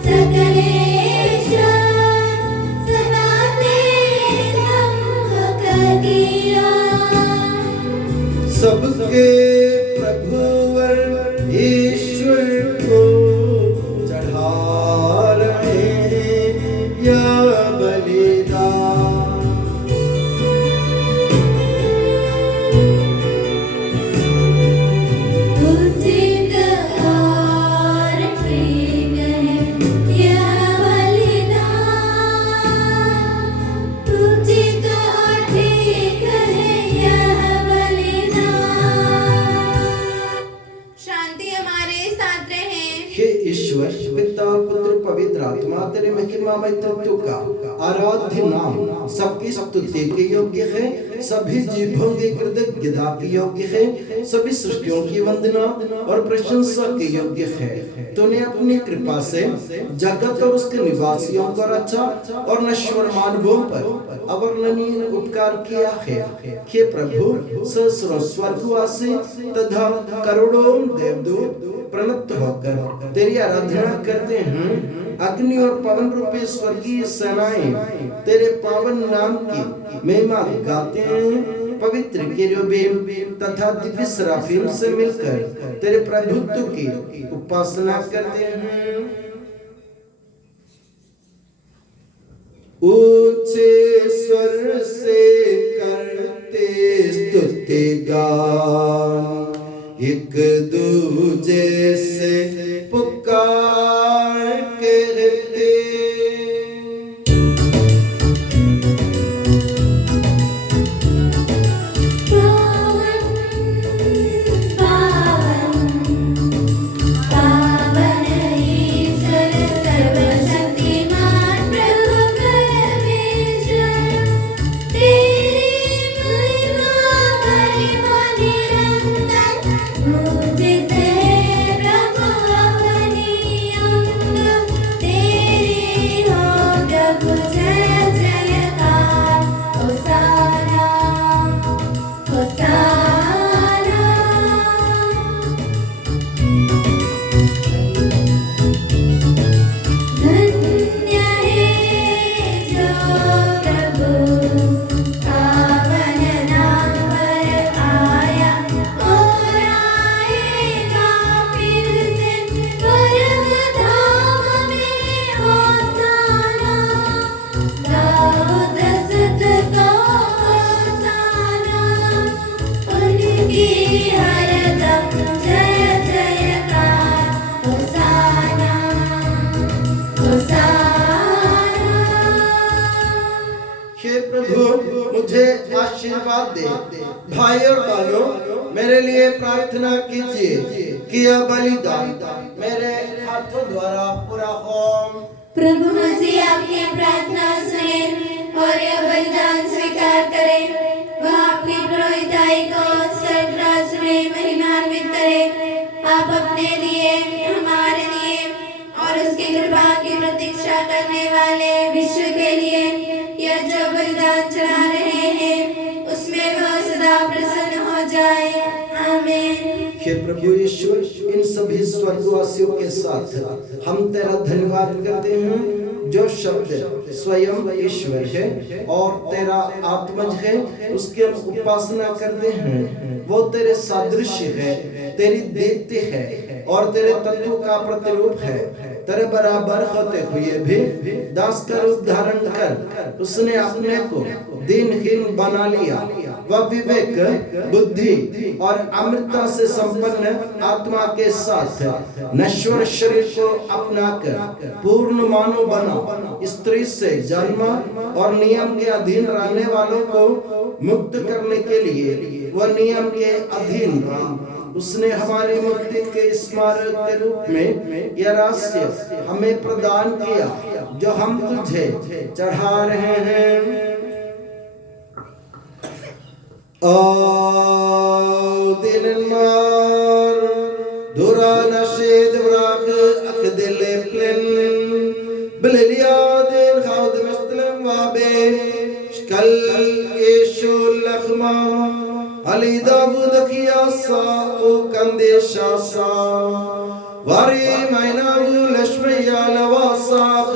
सकले पवित्र आत्मा तेरे महिमामय तत्व का आराध्य नाम सबकी स्तुति के योग्य है, सभी जीभों के कृतज्ञता के योग्य है, सभी सृष्टियों की वंदना और प्रशंसा के योग्य है। तूने अपनी कृपा से जगत और उसके निवासियों को रचा और नश्वर मानवों पर अवर्णनीय उपकार किया है। हे प्रभु, सहस्रों स्वर्गवासी तथा करोड़ों देवदूत प्रणत होकर तेरी आराधना करते हैं। अग्नि और पवन रूपी स्वर्गीय सेनाएं तेरे पावन नाम की महिमा गाते हैं। पवित्र केरूबीम तथा दिव्य सराफीम से मिलकर तेरे प्रभुत्व की उपासना करते हैं। ऊंचे स्वर से करते स्तुति गान, एक दूजे से पुकार कहते। मुझे आशीर्वाद दे। भाई और बहनों, मेरे लिए प्रार्थना कीजिए कि यह बलिदान मेरे हाथों द्वारा पूरा हो। प्रभु मसीह आपकी प्रार्थना सुने और यह बलिदान स्वीकार करे। वह अपनी पुरोहिताई को स्वर्गराज में महिमान्वित करे। आप अपने लिए, हमारे लिए और उसकी कृपा की प्रतीक्षा करने वाले विश्व के लिए यह जो बलिदान चढ़ा रहे हैं, उसमें वह सदा प्रसन्न हो जाए। आमीन। हे प्रभु यीशु, इन सभी स्वर्गवासियों के साथ हम तेरा धन्यवाद करते हैं जो शब्द स्वयं ईश्वर है और तेरा आत्मज है, उसकी हम उपासना करते हैं। वो तेरे सादृश्य है, तेरी दीप्ति है और तेरे तत्व का प्रतिरूप है। तेरे बराबर होते हुए भी दास का रूप धारण कर उसने अपने को दीनहीन बना लिया। वह विवेक, बुद्धि और अमृतता से संपन्न आत्मा के साथ नश्वर शरीर को अपनाकर पूर्ण मानव बना। स्त्री से जन्म और नियम के अधीन रहने वालों को मुक्त करने के लिए वह नियम के अधीन रहा। उसने हमारी मुक्ति के स्मारक के रूप में यह रहस्य हमें प्रदान किया जो हम तुझे चढ़ा रहे हैं। Dinenmar Durana Shed Vrak Akdele Plen Beleliaden Haud Mestlem Wabe Shkal Eshu Lakhma Ali Davud Khiyasa O Kandesha Sa Vari Mainavu Lashmiya Lavasakh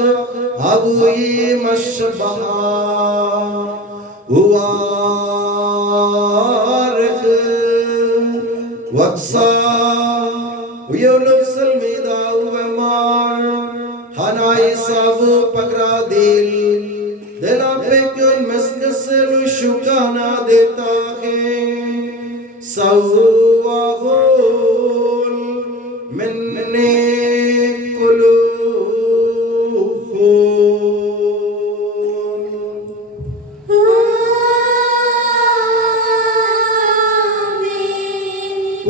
Abu Mashbaha Uwa Waksa Uyoluk Salmida Uvemar Hanai Savu Pagradil Dela Pekul Mesneselu Shukana Deta He Sawahul Minne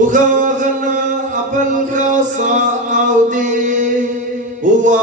Ukhana apal ka saudi huwa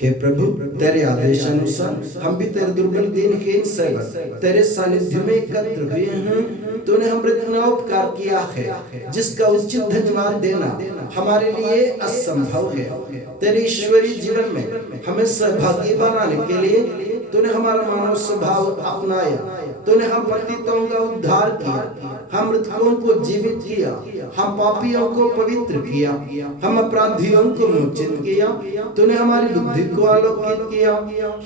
हे प्रभु तेरे आदेशानुसार हम भी तेरे दुर्बल दीनहीन सेवक तेरे सानिध्य में एकत्र हुए हैं। तूने हम इतना उपकार किया है जिसका उचित धन्यवाद देना हमारे लिए असंभव है। तेरे ईश्वरीय जीवन में हमें सहभागी बनाने के लिए तूने हमारा मानव स्वभाव अपनाया। तूने हम पतितों का उद्धार किया, हम मृतकों को जीवित किया, हम पापियों को पवित्र किया, हम अपराधियों को मोचित किया। तूने हमारी बुद्धि को आलोकित किया,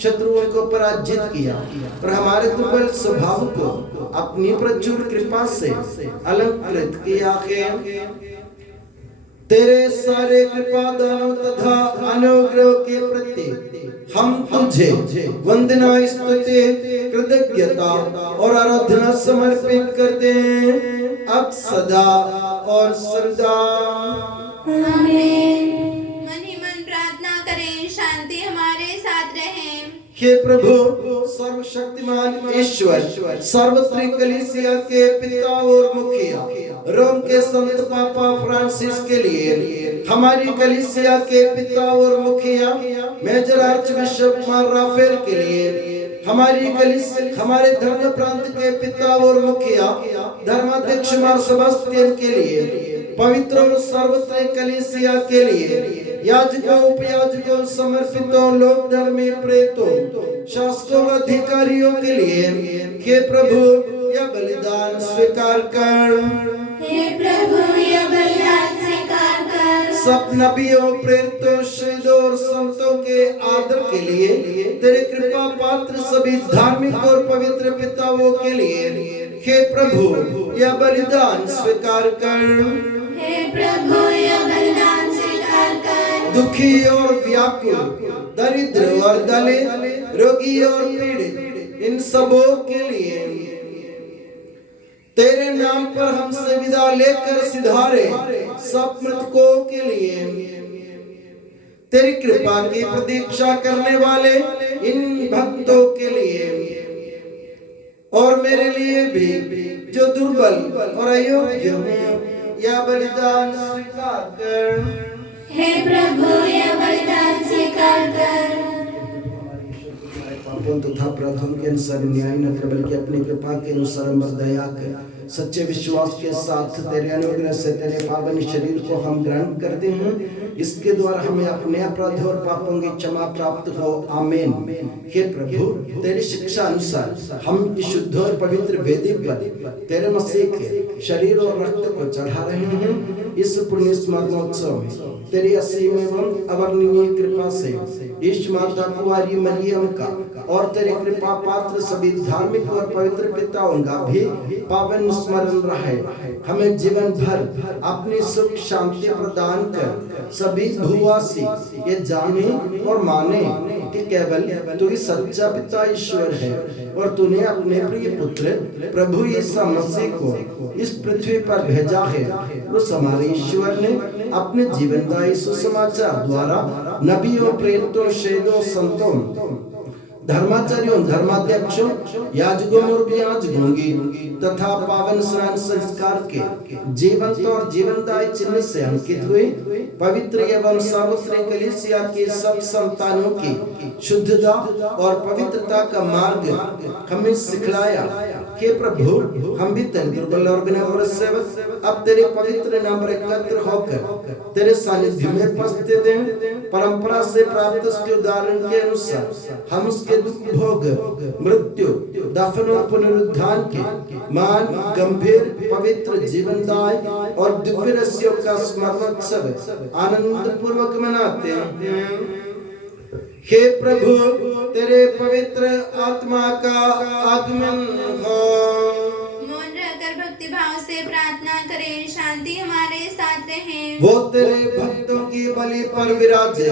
शत्रुओं को पराजित किया और हमारे दुर्बल स्वभाव को अपनी प्रचुर कृपा से अलंकृत किया है। तेरे सारे कृपा दानों तथा अनुग्रह के प्रति हम तुझे वंदना स्तुति कृतज्ञता और आराधना समर्पित करते हैं अब सदा और सर्वदा। आमीन। मन ही मन प्रार्थना करें, शांति हमारे साथ रहे। हे प्रभु सर्वशक्तिमान ईश्वर सार्वत्रिक कलीसिया के पिता और मुखिया रोम के संत पापा फ्रांसिस के लिए हमारी कलीसिया के पिता और मुखिया मेजर आर्चबिशप मार राफेल के लिए हमारे धर्म प्रांत के पिता और मुखिया धर्माध्यक्ष मार सेबास्टियन के लिए पवित्र और सर्वत्रिक कलीसिया के लिए याजकों उपयाजकों समर्पितों लोक धर्मी प्रेतों शासकों अधिकारियों के लिए हे प्रभु यह बलिदान स्वीकार कर। हे प्रभु यह बलिदान स्वीकार कर। सब नबियों प्रेरितों शहीदों और संतों के आदर के लिए तेरे कृपा पात्र सभी धार्मिक और पवित्र पिताओं के लिए हे प्रभु यह बलिदान स्वीकार कर। हे प्रभु यह बलिदान स्वीकार कर। दुखी और व्याकुल दरिद्र और दलित रोगी और पीड़ित इन सबों के लिए तेरे नाम पर हमसे विदा लेकर सिधारे सब मृतकों के लिए तेरी कृपा की प्रतीक्षा करने वाले इन भक्तों के लिए और मेरे लिए भी जो दुर्बल और अयोग्य हूँ यह बलिदान स्वीकार कर। हे प्रभु यह बलिदान स्वीकार कर। पापों तथा अपराधों के अनुसार न्याय न कर बल्कि अपनी कृपा के अनुसार हमपर दया कर। सच्चे विश्वास के साथ तेरे अनुग्रह से तेरे पावन शरीर को हम ग्रहण करते हैं। इसके द्वारा हमें अपने अपराध और पापों की क्षमा प्राप्त हो। आमीन। हे प्रभु तेरी शिक्षा अनुसार हम शुद्ध और पवित्र वेदी पर तेरे मसीह के शरीर और रक्त को चढ़ा रहे हैं। इस पुण्य स्मरणोत्सव में तेरी असीम एवं अवर्णनीय कृपा से ईश माता कुंवारी मरियम का और तेरे कृपा पात्र सभी धार्मिक और पवित्र पिताओं का भी पावन स्मरण रहे। हमें जीवन भर अपनी सुख शांति प्रदान कर सभी भूवासी ये जाने और माने कि केवल तू ही सच्चा पिता ईश्वर है और तूने अपने प्रिय पुत्र प्रभु यीशु मसीह को इस पृथ्वी पर भेजा है। उस हमारे ईश्वर ने अपने जीवनदायी सुसमाचार द्वारा नबियों प्रेरितों शहीदों संतों धर्माचार्यों धर्माध्यक्षों याजकों और याजकों तथा पावन स्नान संस्कार के जीवंत और जीवनदायी चिन्ह से अंकित हुए पवित्र एवं सार्वत्रिक कलीसिया की सब संतानों की शुद्धता और पवित्रता का मार्ग हमें सिखलाया। हे प्रभु हम भी तेरे दुर्बल और विनम्र सेवक अब तेरे पवित्र नाम पर एकत्र होकर तेरे सानिध्य में उपस्थित हैं। परंपरा से प्राप्त उसके उदाहरण के अनुसार हम उसके दुख भोग मृत्यु दफन और पुनरुत्थान के मान गंभीर पवित्र जीवनदाय और दिव्य रहस्यों का स्मरणोत्सव आनंद पूर्वक मनाते हैं। हे प्रभु तेरे पवित्र आत्मा का आगमन हो। मौन रहकर भक्ति भाव से प्रार्थना करें, शांति हमारे साथ रहे। वो तेरे भक्तों की बलि पर विराजे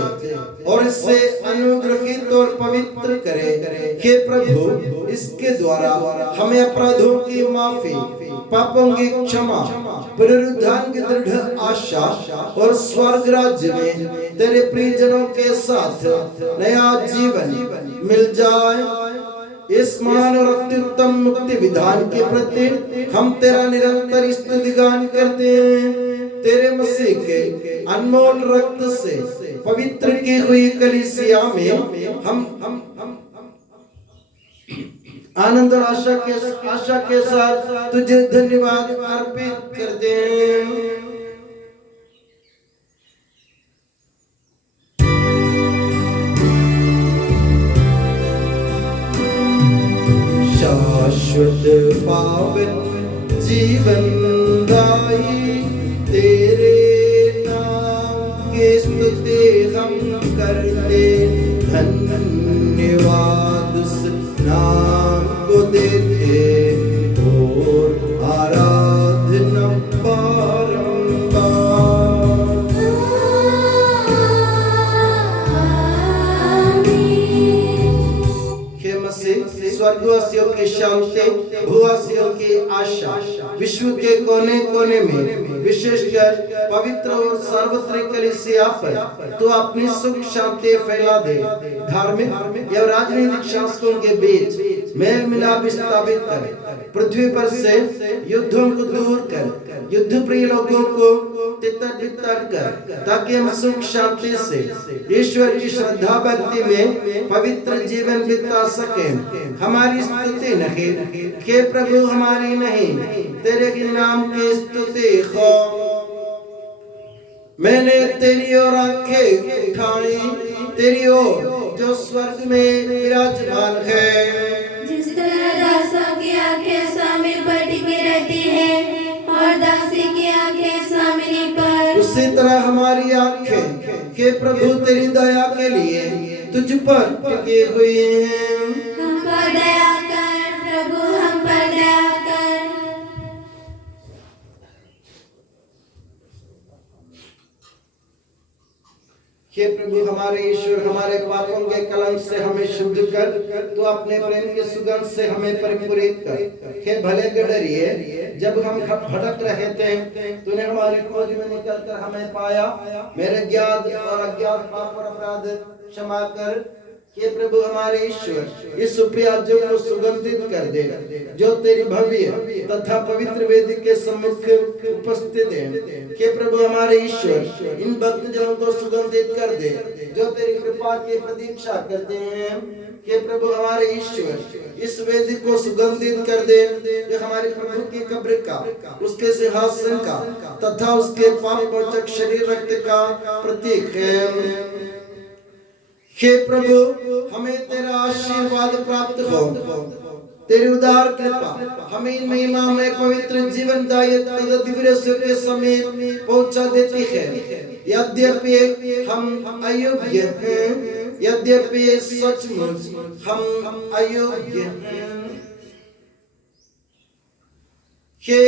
और इससे अनुग्रहित और पवित्र करे। हे प्रभु इसके द्वारा हमें अपराधों की माफी, पापों की क्षमा, पुनरुत्थान की दृढ़ आशा और स्वर्ग राज्य में तेरे प्रियजनों के साथ नया जीवन मिल जाए। इस महान और अत्युत्तम मुक्ति विधान के प्रति हम तेरा निरंतर स्तुतिगान करते हैं। तेरे मसीह के अनमोल रक्त से पवित्र की हुई कलीसिया में हम आनंद और आशा के साथ तुझे धन्यवाद अर्पित करते हैं। शाश्वत पावन जीवन दाई तेरे नाम की स्तुति हम करते, धन्यवाद उस नाम को देते और आराधना स्वर्गवासियों की शांति, भूवासियों की आशा, विश्व के कोने कोने में विशेषकर पवित्र और सार्वत्रिक कलीसिया पर तो अपनी सुख शांति फैला दे। धार्मिक या राजनीतिक शासकों के बीच मेल मिलाप स्थापित कर, पृथ्वी पर से युद्धों को दूर कर, युद्ध प्रिय लोगों को तितर बितर कर, ताकि हम सुख शांति से ईश्वर की श्रद्धा भक्ति में पवित्र जीवन बिता सकें। हमारी स्तुति नहीं हे प्रभु, हमारी नहीं, तेरे के नाम की स्तुति हो। मैंने तेरी ओर आंखें उठाई, तेरी ओर जो स्वर्ग में विराजमान है। जिस तरह दासों की आंखें स्वामी पर टिकी रहती है और दासी की आंखें स्वामिनी पर, उसी तरह हमारी आंखें हे प्रभु तेरी दया के लिए तुझ पर टिकी हुई हैं। हम पर दया कर प्रभु, हम पर दया कर। हे प्रभु हमारे ईश्वर, हमारे पापों के कलंक से हमें शुद्ध कर, तो अपने प्रेम के सुगंध से हमें परिपूरित कर। हे भले गडरिए, जब हम भटक रहे थे तूने हमारी खोज में निकलकर हमें पाया। मेरे ज्ञात और अज्ञात पाप और अपराध क्षमा कर। हे प्रभु हमारे ईश्वर, इस उपयाजों को सुगंधित कर दे जो तेरी भव्य तथा पवित्र वेदी के सम्मुख उपस्थित है। हे प्रभु हमारे ईश्वर, इन भक्तजनों को सुगंधित कर दे जो तेरी कृपा की प्रतीक्षा करते हैं। हे प्रभु हमारे ईश्वर, इस वेदी को सुगंधित कर दे जो हमारे प्रभु की कब्र का, उसके सिंहासन का तथा उसके पाप मोचक शरीर रक्त का प्रतीक है। हे प्रभु हमें तेरा आशीर्वाद प्राप्त हो, तेरी उदार कृपा हमें इन महिमा में पवित्र जीवनदायी दिव्य के समीप पहुंचा देती है। यद्यपि हम अयोग्य हैं, यद्यपि सचमुच हम अयोग्य हैं। हे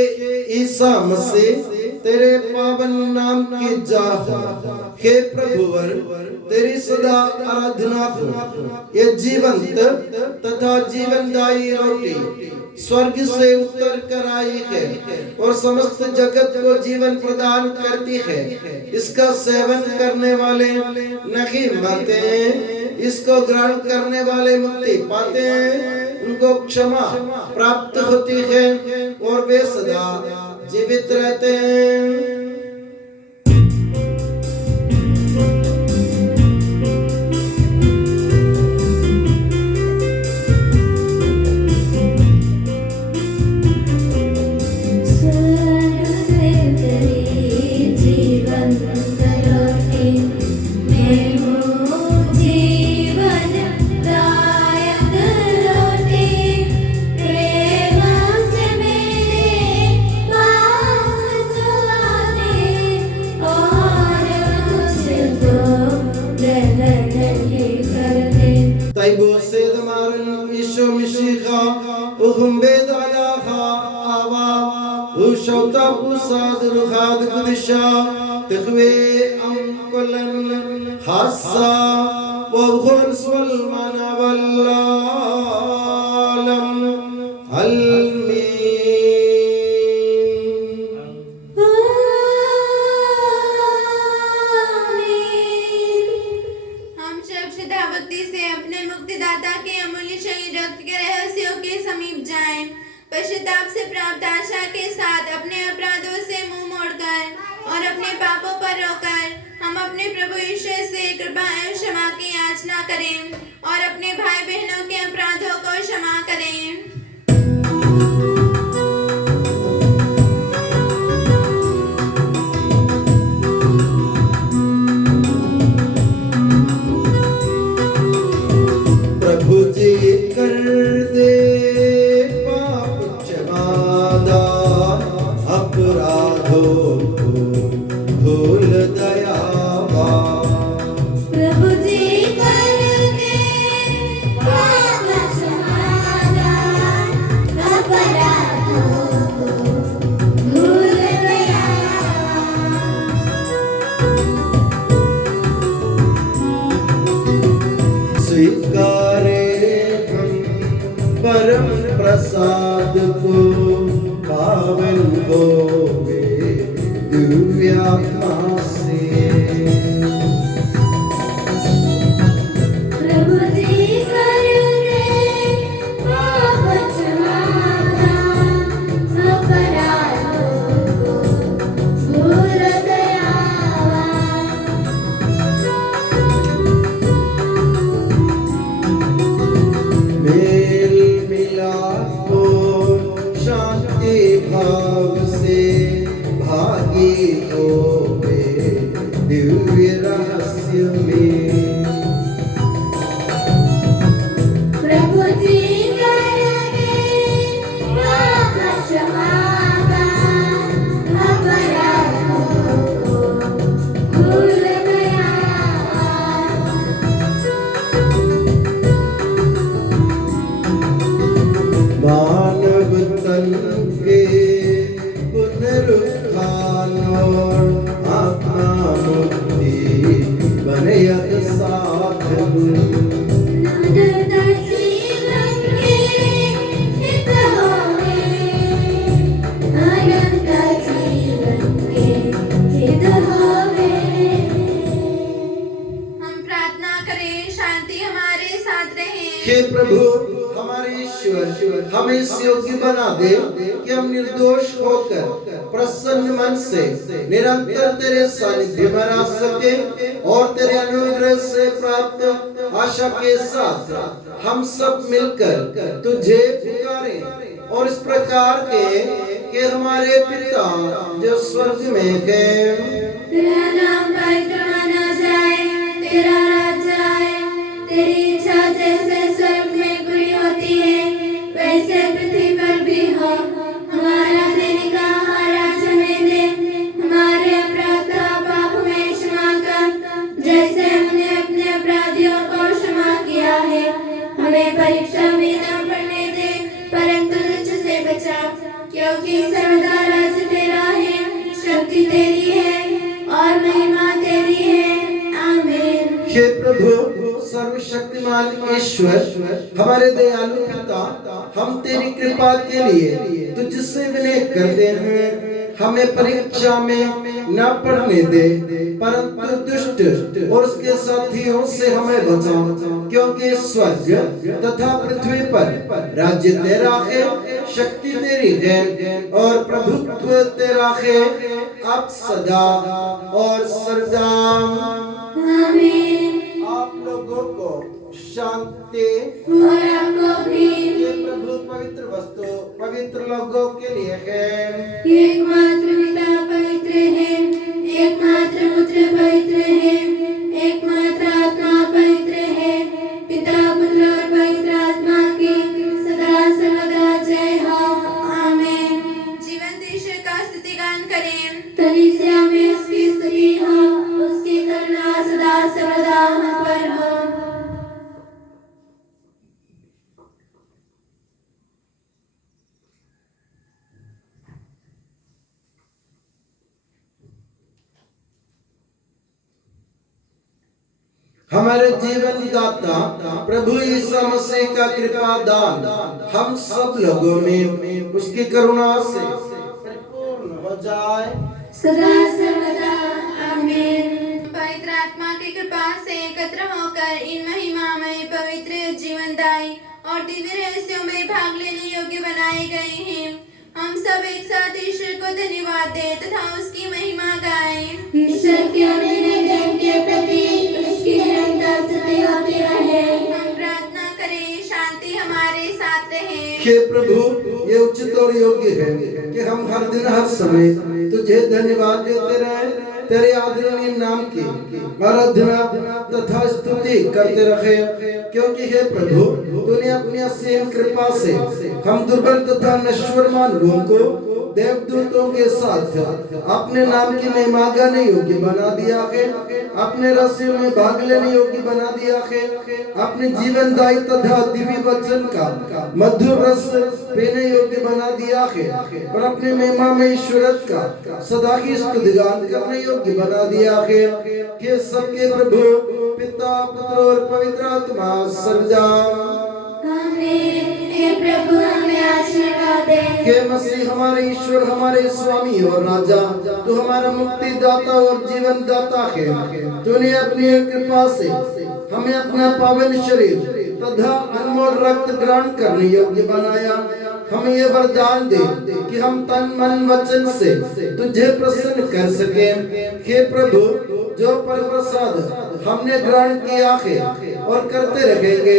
ईसा मसीह तेरे पावन नाम की जाह, हे प्रभुवर तेरी सदा आराधना हो। ये जीवंत तथा जीवनदायी रोटी स्वर्ग से उतर कर आई है और समस्त जगत को जीवन प्रदान करती है। इसका सेवन करने वाले नहीं मरते, इसको ग्रहण करने वाले मुक्ति पाते हैं, उनको क्षमा प्राप्त होती है और वे सदा जीवित रहते हैं। प्रेम से मेरे पास जो Taibo Sedamaran Isho Mishicha Uhum Bedalaha Ava Ushota Pusad Ruhad Kudisha Tikwe Amkulan Hassa Wahul Swalmana Wallalam Almin हम सब श्रद्धाभक्ति से अपने मुक्तिदाता के अमूल्य शहीद रक्त के रहस्यों के समीप जाएं। पश्चाताप से प्राप्त आशा के साथ अपने अपराधों से मुंह मोड़कर और अपने पापों पर रोकर हम अपने प्रभु ईश्वर से कृपा एवं क्षमा की याचना करें और अपने भाई बहनों के अपराधों को क्षमा करें। प्रभु जी कर दे पाप क्षमादा अपराधों को भूल दयावा प्रभु जी कर दे पाप क्षमादा अपराधों को भूल दयावा स्वीकारे हम परम प्रसाद को पावन हो दिव्यात्मा से प्रभु जी कर दे पाप क्षमादा अपराधों को भूल दयावा मेल मिलाप हो शांति भाव से भागी हो दिव्य रहस्य में प्रभु जी कर दे पाप क्षमादा अपराधों को भूल दयावा मानव तन के पुनरुत्थान और आत्मा मुक्ति बने यद साधन अनंत जीवन के हित होवे अनंत जीवन के हित होवे हम प्रार्थना करें शांति हमारे साथ रहे। हे प्रभु हमारे ईश्वर हमें इस योग्य बना दे कि हम निर्दोष होकर प्रसन्न मन से निरंतर तेरे सानिध्य में रह सके और तेरे अनुग्रह से प्राप्त आशा के साथ हम सब मिलकर तुझे पुकारें और इस प्रकार के कि हमारे पिता जो स्वर्ग में है तेरा नाम पवित्र माना जाए, तेरा राज्य आए, तेरी इच्छा जैसे स्वर्ग में पूरी होती है वैसे पृथ्वी पर भी हो। हमारा दैनिक आहार आज हमें दे, हमारे अपराध का पाप हमें क्षमा कर जैसे हमने अपने अपराधियों को क्षमा किया है। हमें परीक्षा में न पड़ने दे परंतु तुझ से बचा, क्योंकि सर्वदा राज्य तेरा है, शक्ति तेरी है और महिमा तेरी है। आमीन। हे प्रभु सर्वशक्तिमान ईश्वर हमारे दयालु पिता हम तेरी कृपा के लिए तुझसे विनय करते हैं हमें परीक्षा में न पड़ने दे परंतु दुष्ट और उसके साथियों से हमें बचा, क्योंकि स्वर्ग तथा पृथ्वी पर राज्य तेरा है, शक्ति तेरी है और प्रभुत्व तेरा है अब सदा और सर्वदा। आमीन। आप लोगों को शांति और आपको भी। ये प्रभु पवित्र वस्तु पवित्र लोगों के लिए है। एकमात्र पिता पवित्र है, एकमात्र पुत्र पवित्र है, एकमात्र आत्मा पवित्र है। पिता पुत्र और पवित्र आत्मा की सदा सर्वदा जय हो। आमीन। जीवंत ईश्वर का स्तुतिगान करें। कलीसिया में उसकी स्तुति हो, उसकी करुणा सदा सर्वदा हम पर हो। हमारे जीवन दाता प्रभु यीशु मसीह का कृपा दान हम सब लोगों में उसकी करुणा से परिपूर्ण हो जाए सदा सर्वदा आमीन। पवित्र आत्मा की कृपा से एकत्र होकर इन महिमामय पवित्र जीवनदायी और दिव्य रहस्यों में भाग लेने योग्य बनाए गए हैं। हम सब एक साथ ईश्वर को धन्यवाद दें तथा उसकी महिमा गाएं। ईश्वर के अनन्य के प्रति उसकी निरंतर स्तुति होती रहे। हम प्रार्थना करें, शांति हमारे साथ रहे। हे प्रभु, ये उचित और योग्य है कि हम हर दिन हर समय तुझे धन्यवाद देते रहे, तेरे आदरणीय नाम की आराधना तथा स्तुति करते रहे, क्योंकि हे प्रभु, तूने अपनी असीम कृपा से हम दुर्बल तथा नश्वर मानवों को देवदूतों के साथ अपने नाम की महिमा गाने योग्य बना दिया है, अपने रहस्यों में भाग लेने योग्य बना दिया है, अपने जीवनदायी तथा दिव्य वचन का मधुर रस पीने योग्य बना दिया है और अपने महिमा में ईश्वरत का सदा ही स्तुतिगान करने योग्य बना दिया है। हे सबके प्रभु पिता पुत्र और पवित्र आत्मा सर्वदा हे प्रभु, हमें आशीर्वाद दे। हे मसीह हमारे ईश्वर, हमारे स्वामी और राजा, तू हमारा मुक्ति दाता और जीवन दाता है। तूने अपनी कृपा से हमें अपना पावन शरीर तथा अनमोल रक्त ग्रहण करने योग्य बनाया। हमें ये वरदान दे कि हम तन मन वचन से तुझे प्रसन्न कर सके। हे प्रभु, जो पर प्रसाद हमने ग्रहण किया है और करते रहेंगे,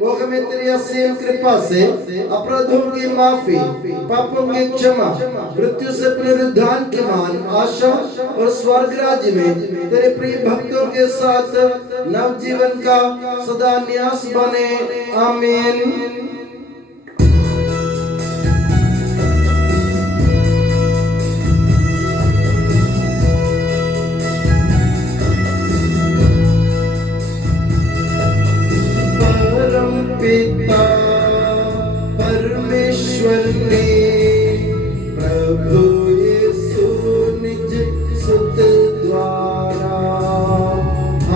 वो हमें तेरी असीम कृपा से अपराधों की माफी, पापों की क्षमा, मृत्यु से पुनरुद्धान के मान, आशा और स्वर्ग राज्य में तेरे प्रिय भक्तों के साथ नव जीवन का सदा न्यास बने। आमीन। पिता परमेश्वर ने प्रभु यीशु निज सुत द्वारा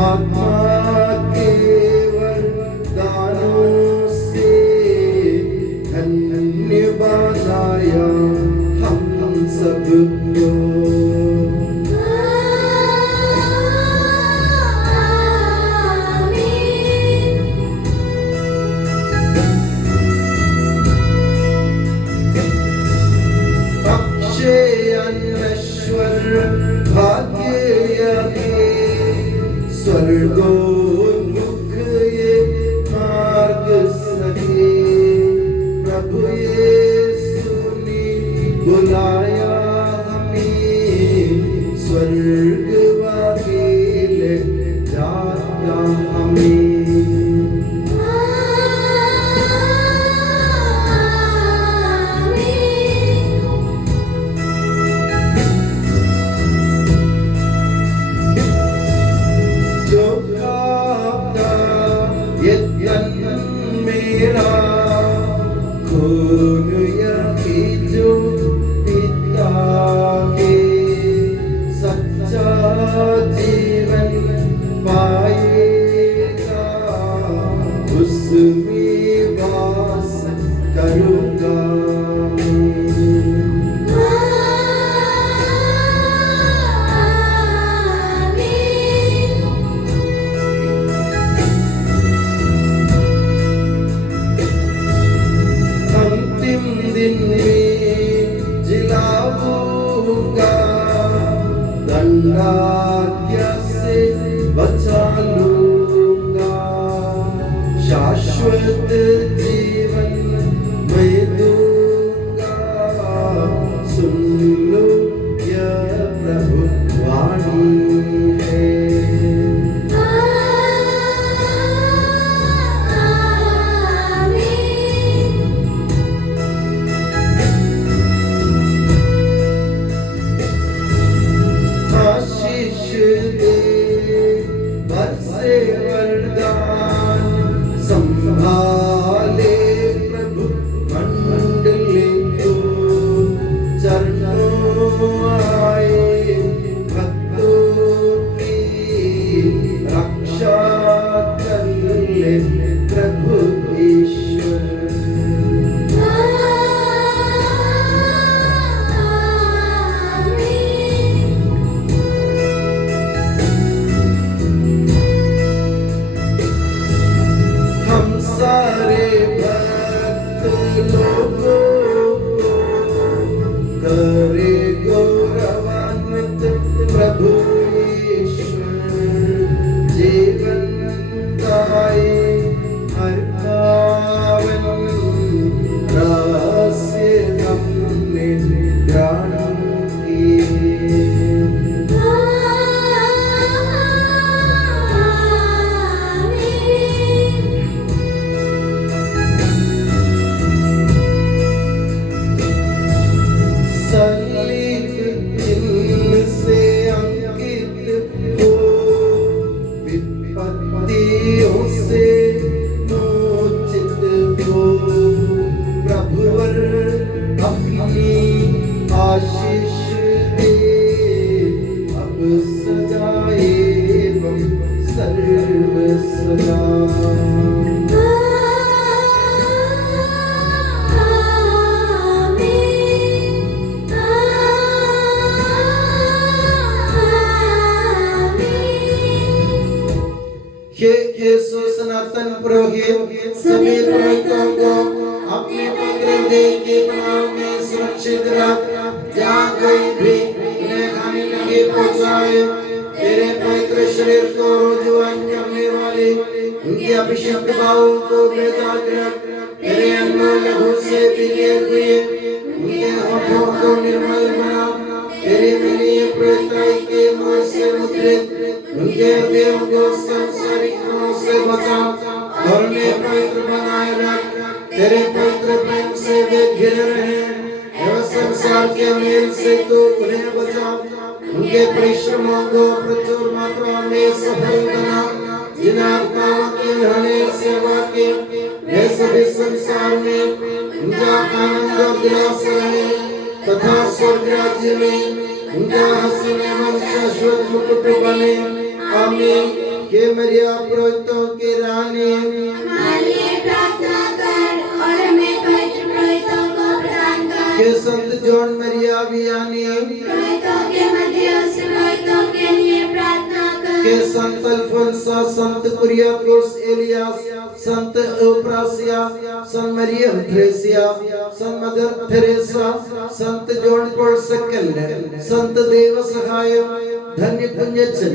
आत्मा के वरदानों से धन्य बनाया हम सबको। स्वर्गोन्मुख ये मार्ग सके, प्रभु यीशु ने बुलाया हमें, स्वर्ग वाकिल जाता हमें। मेरा खून यही जो पिता के सच्चा जीवन पाएगा, उसमें वास करूँगा। दिन में जिलाऊंगा, दंडाज्ञा से बचा लूंगा, शाश्वत जीवन मैं दूंगा। सुन लो यह प्रभु वाणी है। संभाले प्रभु लोगों को करे गौरवान्वित प्रभु यीशु जीवन दाए हर पावन रहस्य हमने ग्रहण किए। सलित चिन्ह से अंकित हो विपत्तियों से मोचित हो प्रभुवर अपनी आशीष दे अब सदा एवं सर्व सदा। हे यीशु सनातन पुरोहित सभी पुरोहितों को अपने पवित्र देह के बनाव में सुरक्षित रख, जहाँ कोई भी उन्हें हानि नहीं पहुँचाए। तेरे पवित्र शरीर को रोजुआन करने वाले उनके अभिषेक भावों को बेदाग रख। तेरे अनमोल लहू से भीगे हुए उनके होठों को निर्मल बना। तेरे मिलिए पवित्रता के मोह से मुद्रित उनके हृदयों को सांसारिक मोह से बचा और उन्हें पवित्र बनाए रख। तेरे पवित्र प्रेम से वे घिरे रहे एवं संसार के मेल से तू उन्हें बचा। उनके परिश्रमों को प्रचुर मात्रा में सफल बना। जिन आत्माओं की उन्होंने सेवा की वे सभी संसार में उनका आनंद और विलास रहे तथा स्वर्ग राज्य में उनका हसीन एवं शाश्वत मुकुट बने। आमीन। हे मरिया पुरोहितों की रानी हमारे लिए प्रार्थना कर और हमें पवित्र पुरोहितों को प्रदान कर। हे संत जॉन मरिया वियानी पुरोहितों के मध्य उस पुरोहितों के लिए प्रार्थना कर। हे संत अल्फोंसा, संत कुरियाकोस एलियास, संत एप्रासिया, संत मरियम थ्रेसिया, संत मदर थेरेसा, संत जॉन पॉल सेकंड, संत देव सहाय, धन्य पुण्यचन,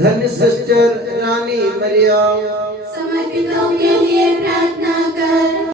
धन्य सिस्टर रानी मरिया, समर्पितों के लिए प्रार्थना